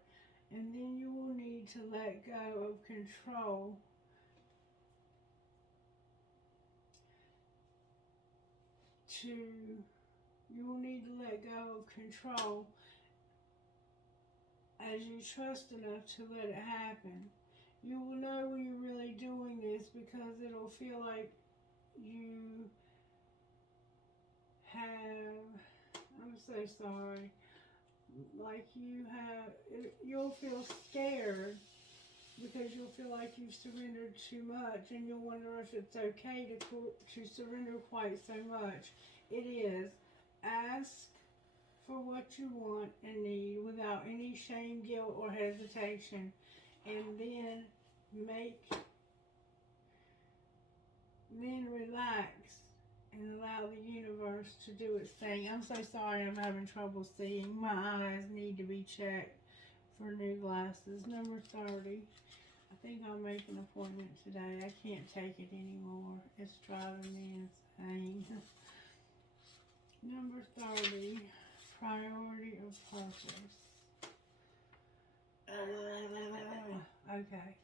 and then you will need to let go of control you will need to let go of control as you trust enough to let it happen. You will know when you're really doing this because it'll feel like you have, I'm so sorry, like you'll feel scared because you'll feel like you've surrendered too much, and you'll wonder if it's okay to surrender quite so much. It is. Ask for what you want and need without any shame, guilt, or hesitation, and then relax and allow the universe to do its thing. I'm so sorry, I'm having trouble seeing. My eyes need to be checked for new glasses. Number 30. I think I'll make an appointment today. I can't take it anymore. It's driving me insane. Number 30, priority of purpose. Okay.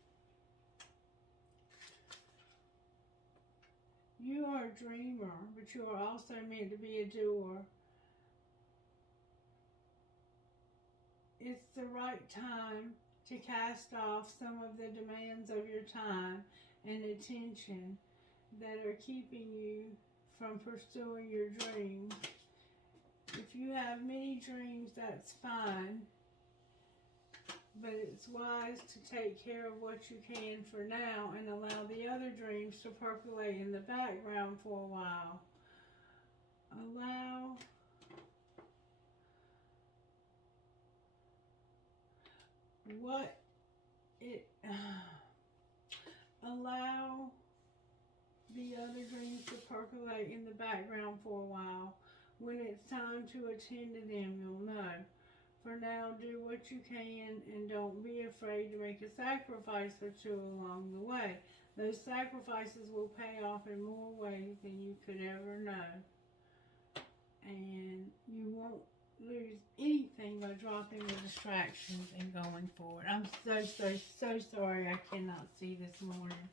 You are a dreamer, but you are also meant to be a doer. It's the right time to cast off some of the demands of your time and attention that are keeping you from pursuing your dreams. If you have many dreams, that's fine, but it's wise to take care of what you can for now and allow the other dreams to percolate in the background for a while. Allow allow the other dreams to percolate in the background for a while. When it's time to attend to them, you'll know. For now, do what you can and don't be afraid to make a sacrifice or two along the way. Those sacrifices will pay off in more ways than you could ever know. And you won't lose anything by dropping the distractions and going forward. I'm so sorry I cannot see this morning.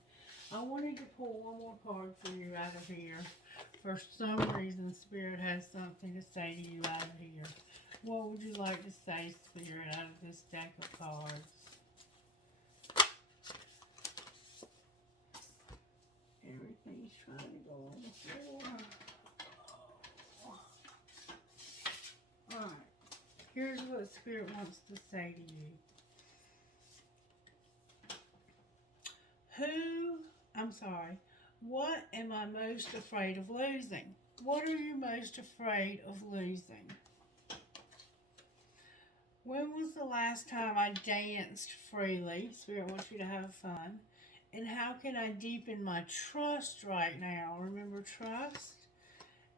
I wanted to pull one more card for you out of here. For some reason, Spirit has something to say to you out of here. What would you like to say, Spirit, out of this deck of cards? Everything's trying to go on the floor. Alright. Here's what Spirit wants to say to you. What am I most afraid of losing? What are you most afraid of losing? When was the last time I danced freely? Spirit wants you to have fun. And how can I deepen my trust right now? Remember, trust.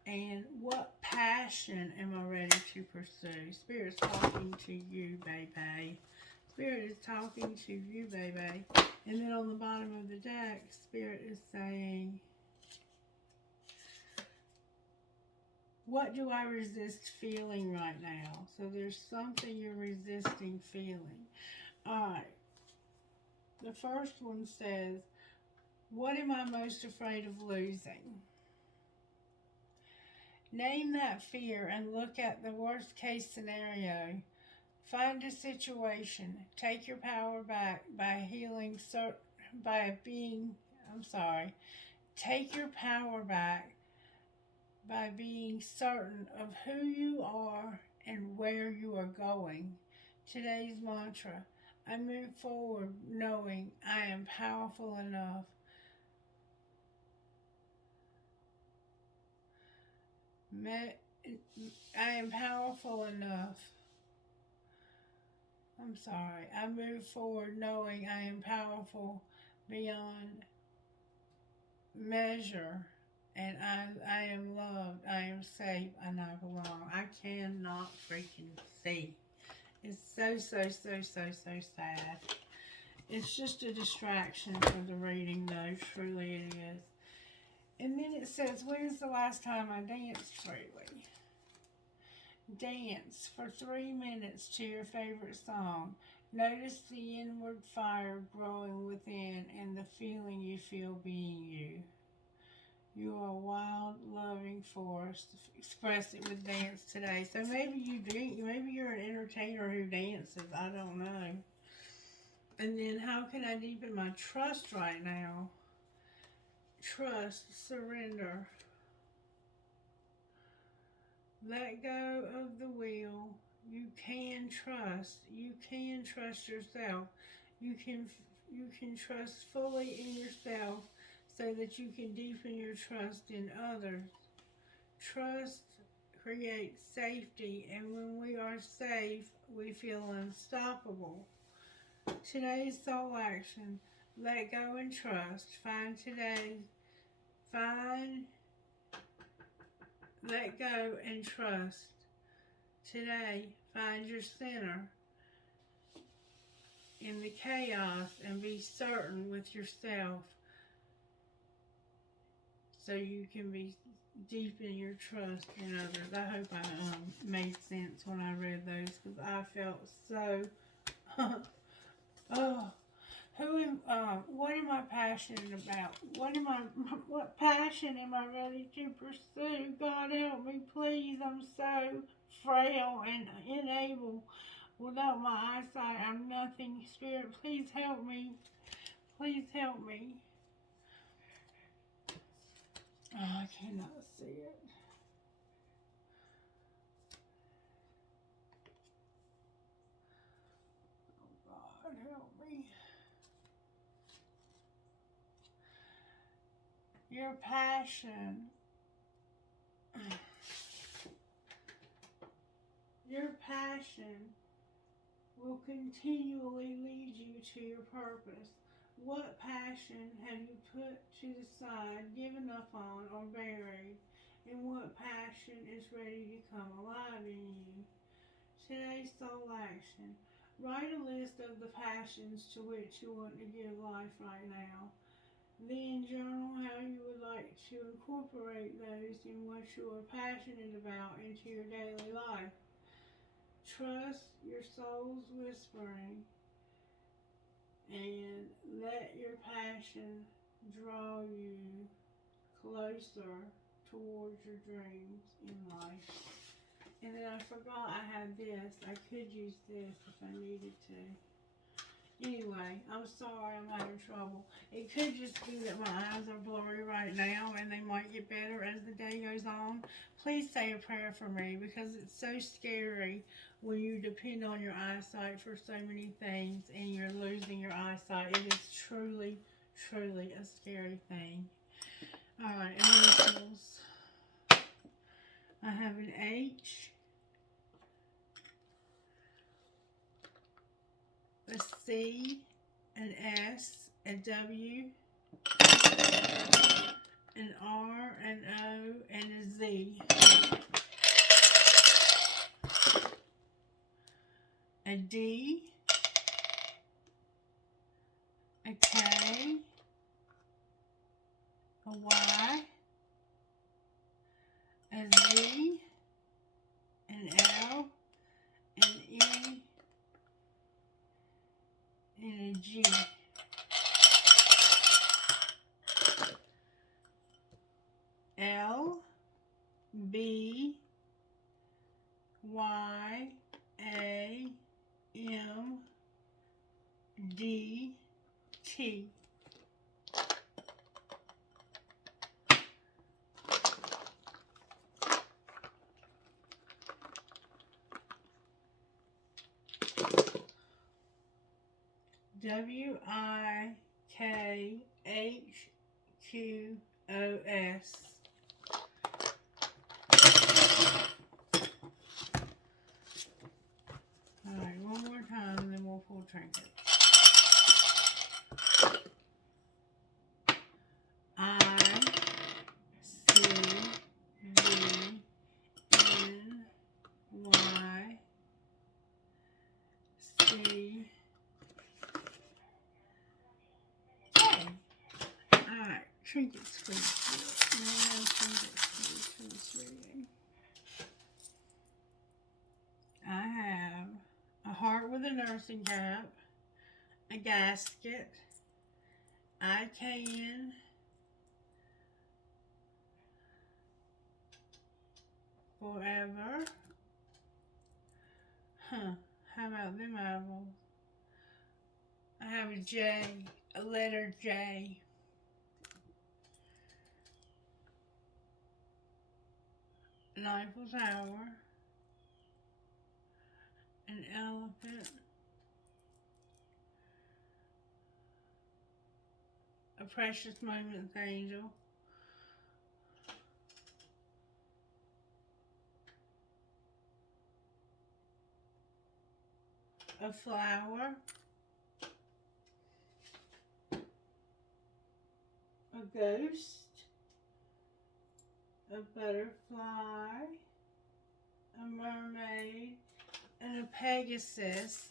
And what passion am I ready to pursue? Spirit's talking to you, baby. Spirit is talking to you, baby. And then on the bottom of the deck, Spirit is saying, what do I resist feeling right now? So there's something you're resisting feeling. Alright. The first one says, what am I most afraid of losing? Name that fear and look at the worst case scenario. Find a situation. Take your power back by Take your power back by being certain of who you are and where you are going. Today's mantra. I move forward knowing I am powerful enough. I am powerful enough. I move forward knowing I am powerful beyond measure. And I am loved. I am safe. And I belong. I cannot freaking see. It's so sad. It's just a distraction for the reading, though. Truly it is. And then it says, when's the last time I danced freely? Dance for 3 minutes to your favorite song. Notice the inward fire growing within and the feeling you feel being you. You are a wild, loving force. Express it with dance today. So maybe maybe you're an entertainer who dances. I don't know. And then how can I deepen my trust right now? Trust, surrender. Let go of the will. You can trust. You can trust yourself. You can trust fully in yourself so that you can deepen your trust in others. Trust creates safety, and when we are safe, we feel unstoppable. Today's soul action. Let go and trust. Let go and trust. Today, find your center in the chaos and be certain with yourself so you can be deepen your trust in others. I hope I made sense when I read those, because I felt so. Oh, what am I passionate about? What passion am I ready to pursue? God help me, please. I'm so frail and unable. Without my eyesight, I'm nothing. Spirit, please help me. Please help me. Oh, I cannot see it. Oh, God, help me. Your passion. Your passion will continually lead you to your purpose. What passion have you put to the side, given up on, or buried? And what passion is ready to come alive in you? Today's soul action. Write a list of the passions to which you want to give life right now. Then journal how you would like to incorporate those in what you are passionate about into your daily life. Trust your soul's whispering and let your passion draw you closer towards your dreams in life. And then I forgot I had this. I could use this if I needed to. Anyway, I'm sorry I'm having trouble. It could just be that my eyes are blurry right now and they might get better as the day goes on. Please say a prayer for me, because it's so scary when you depend on your eyesight for so many things and you're losing your eyesight. It is truly, truly a scary thing. Alright, initials. I have an H, a C, an S, a W, an R, an O, and a Z. A D, a K, a Y, a Z, an L, an E, and a G. L, B, Y, A, M, D, T. W, I, K, H, Q, O, S. Alright, one more time and then we'll pull trinket. I, C, D, N, Y, C, K. Alright, trinkets please. Now trinkets please for this reading. I have a heart with a nursing cap, a gasket, IKN, forever. How about them apples? I have a J, a letter J. An Eiffel Tower, an elephant, a precious moments angel, a flower, a ghost, a butterfly, a mermaid, and a Pegasus.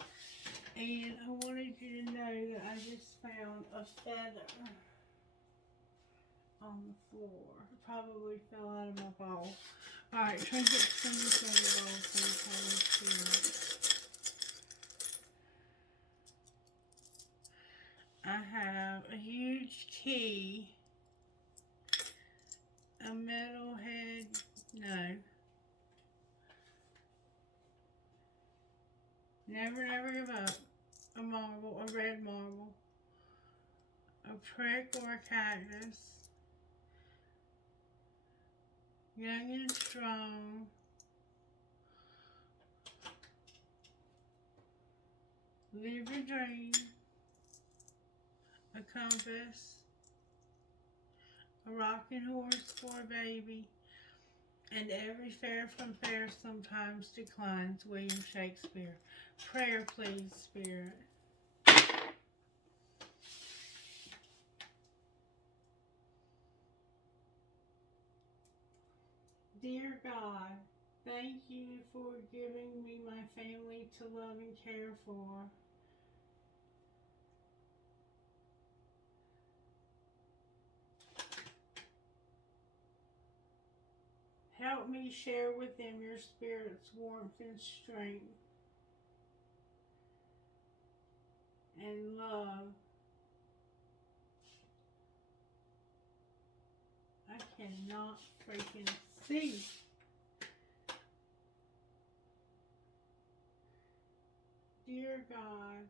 And I wanted you to know that I just found a feather. on the floor. It probably fell out of my bowl. Alright, trinket fingers in the bowl, please, Holy Spirit. I have a huge key, a metal head, no. Never, never give up. A marble, a red marble, a prick or a cactus, young and strong, live your dream, a compass, a rocking horse for a baby, and every fare from fair sometimes declines. William Shakespeare. Prayer, please, Spirit. Dear God, thank you for giving me my family to love and care for. Help me share with them your Spirit's warmth and strength and love. I cannot freaking see. Dear God,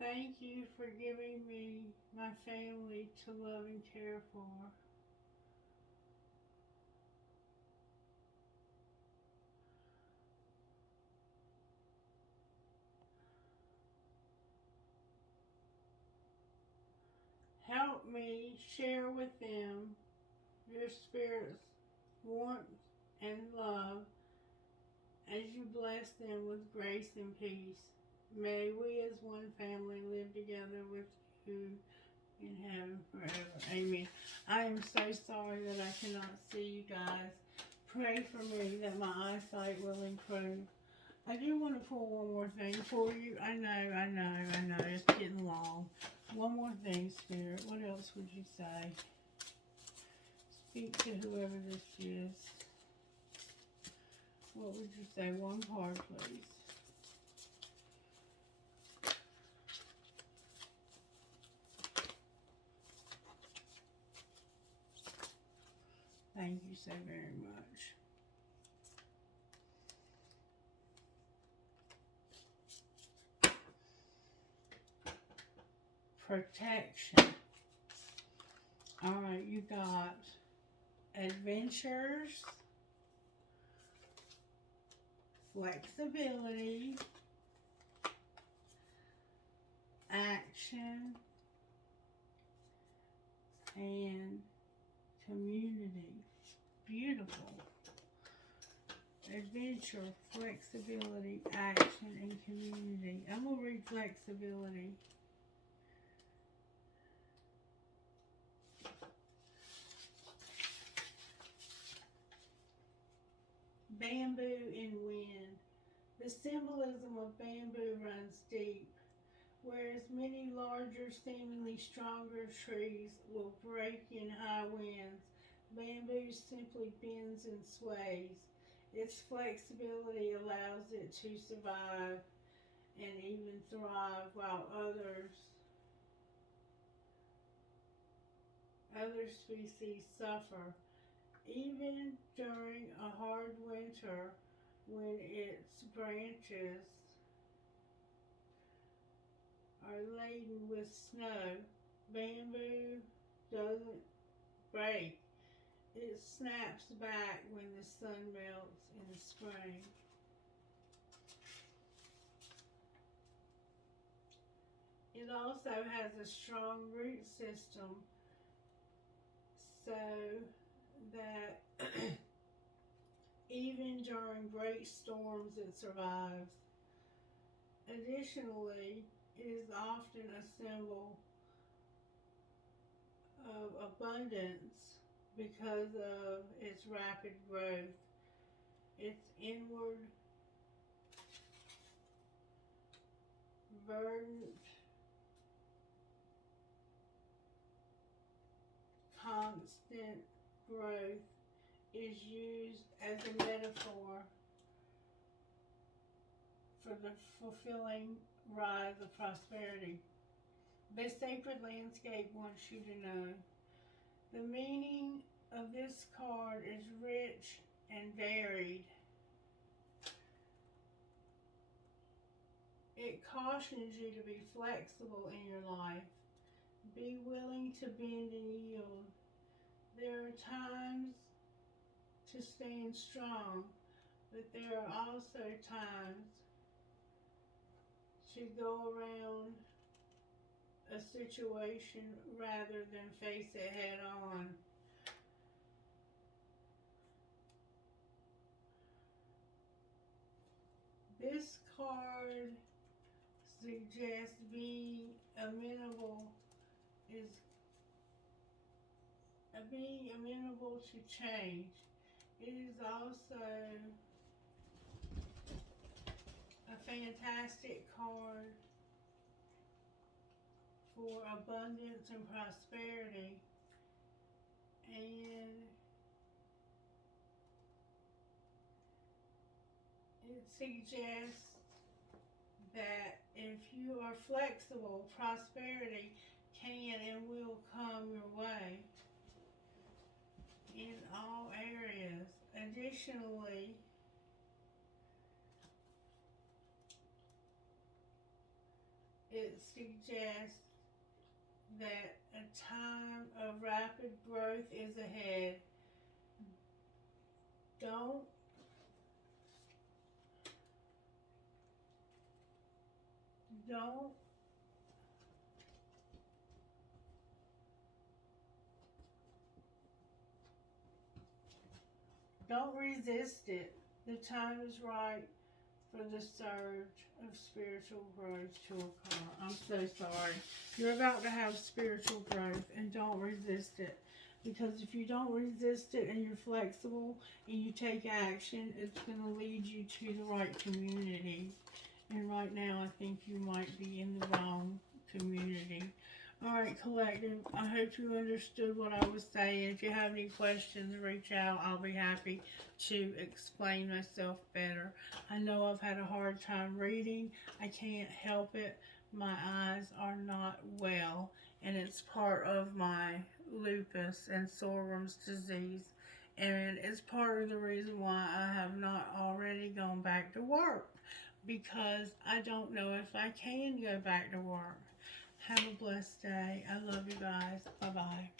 thank you for giving me my family to love and care for. Help me share with them your Spirit's warmth and love as you bless them with grace and peace. May we as one family live together with you in heaven forever. Amen. I am so sorry that I cannot see you guys. Pray for me that my eyesight will improve. I do want to pull one more thing for you. I know. It's getting long. One more thing, Spirit. What else would you say? Speak to whoever this is. What would you say? One card, please. Thank you so very much. Protection. Alright, you got adventures, flexibility, action, and community. Beautiful. Adventure, flexibility, action, and community. I'm going to read flexibility. Bamboo and wind. The symbolism of bamboo runs deep, whereas many larger, seemingly stronger trees will break in high winds. Bamboo simply bends and sways. Its flexibility allows it to survive and even thrive, while other species suffer. Even during a hard winter, when its branches are laden with snow, bamboo doesn't break. It snaps back when the sun melts in spring. It also has a strong root system, so that even during great storms it survives. Additionally, it is often a symbol of abundance because of its rapid growth. Its inward verdant constant growth is used as a metaphor for the fulfilling rise of prosperity. This sacred landscape wants you to know. The meaning of this card is rich and varied. It cautions you to be flexible in your life. Be willing to bend and yield. There are times to stand strong, but there are also times to go around a situation rather than face it head on. This card suggests being amenable to change. It is also a fantastic card for abundance and prosperity, and it suggests that if you are flexible, prosperity can and will come your way in all areas. Additionally, it suggests that a time of rapid growth is ahead. Don't resist it. The time is right for the surge of spiritual growth to occur. I'm so sorry. You're about to have spiritual growth, and don't resist it. Because if you don't resist it and you're flexible and you take action, it's going to lead you to the right community. And right now, I think you might be in the wrong community. Alright, collective, I hope you understood what I was saying. If you have any questions, reach out. I'll be happy to explain myself better. I know I've had a hard time reading. I can't help it. My eyes are not well, and it's part of my lupus and Soren's disease. And it's part of the reason why I have not already gone back to work, because I don't know if I can go back to work. Have a blessed day. I love you guys. Bye-bye.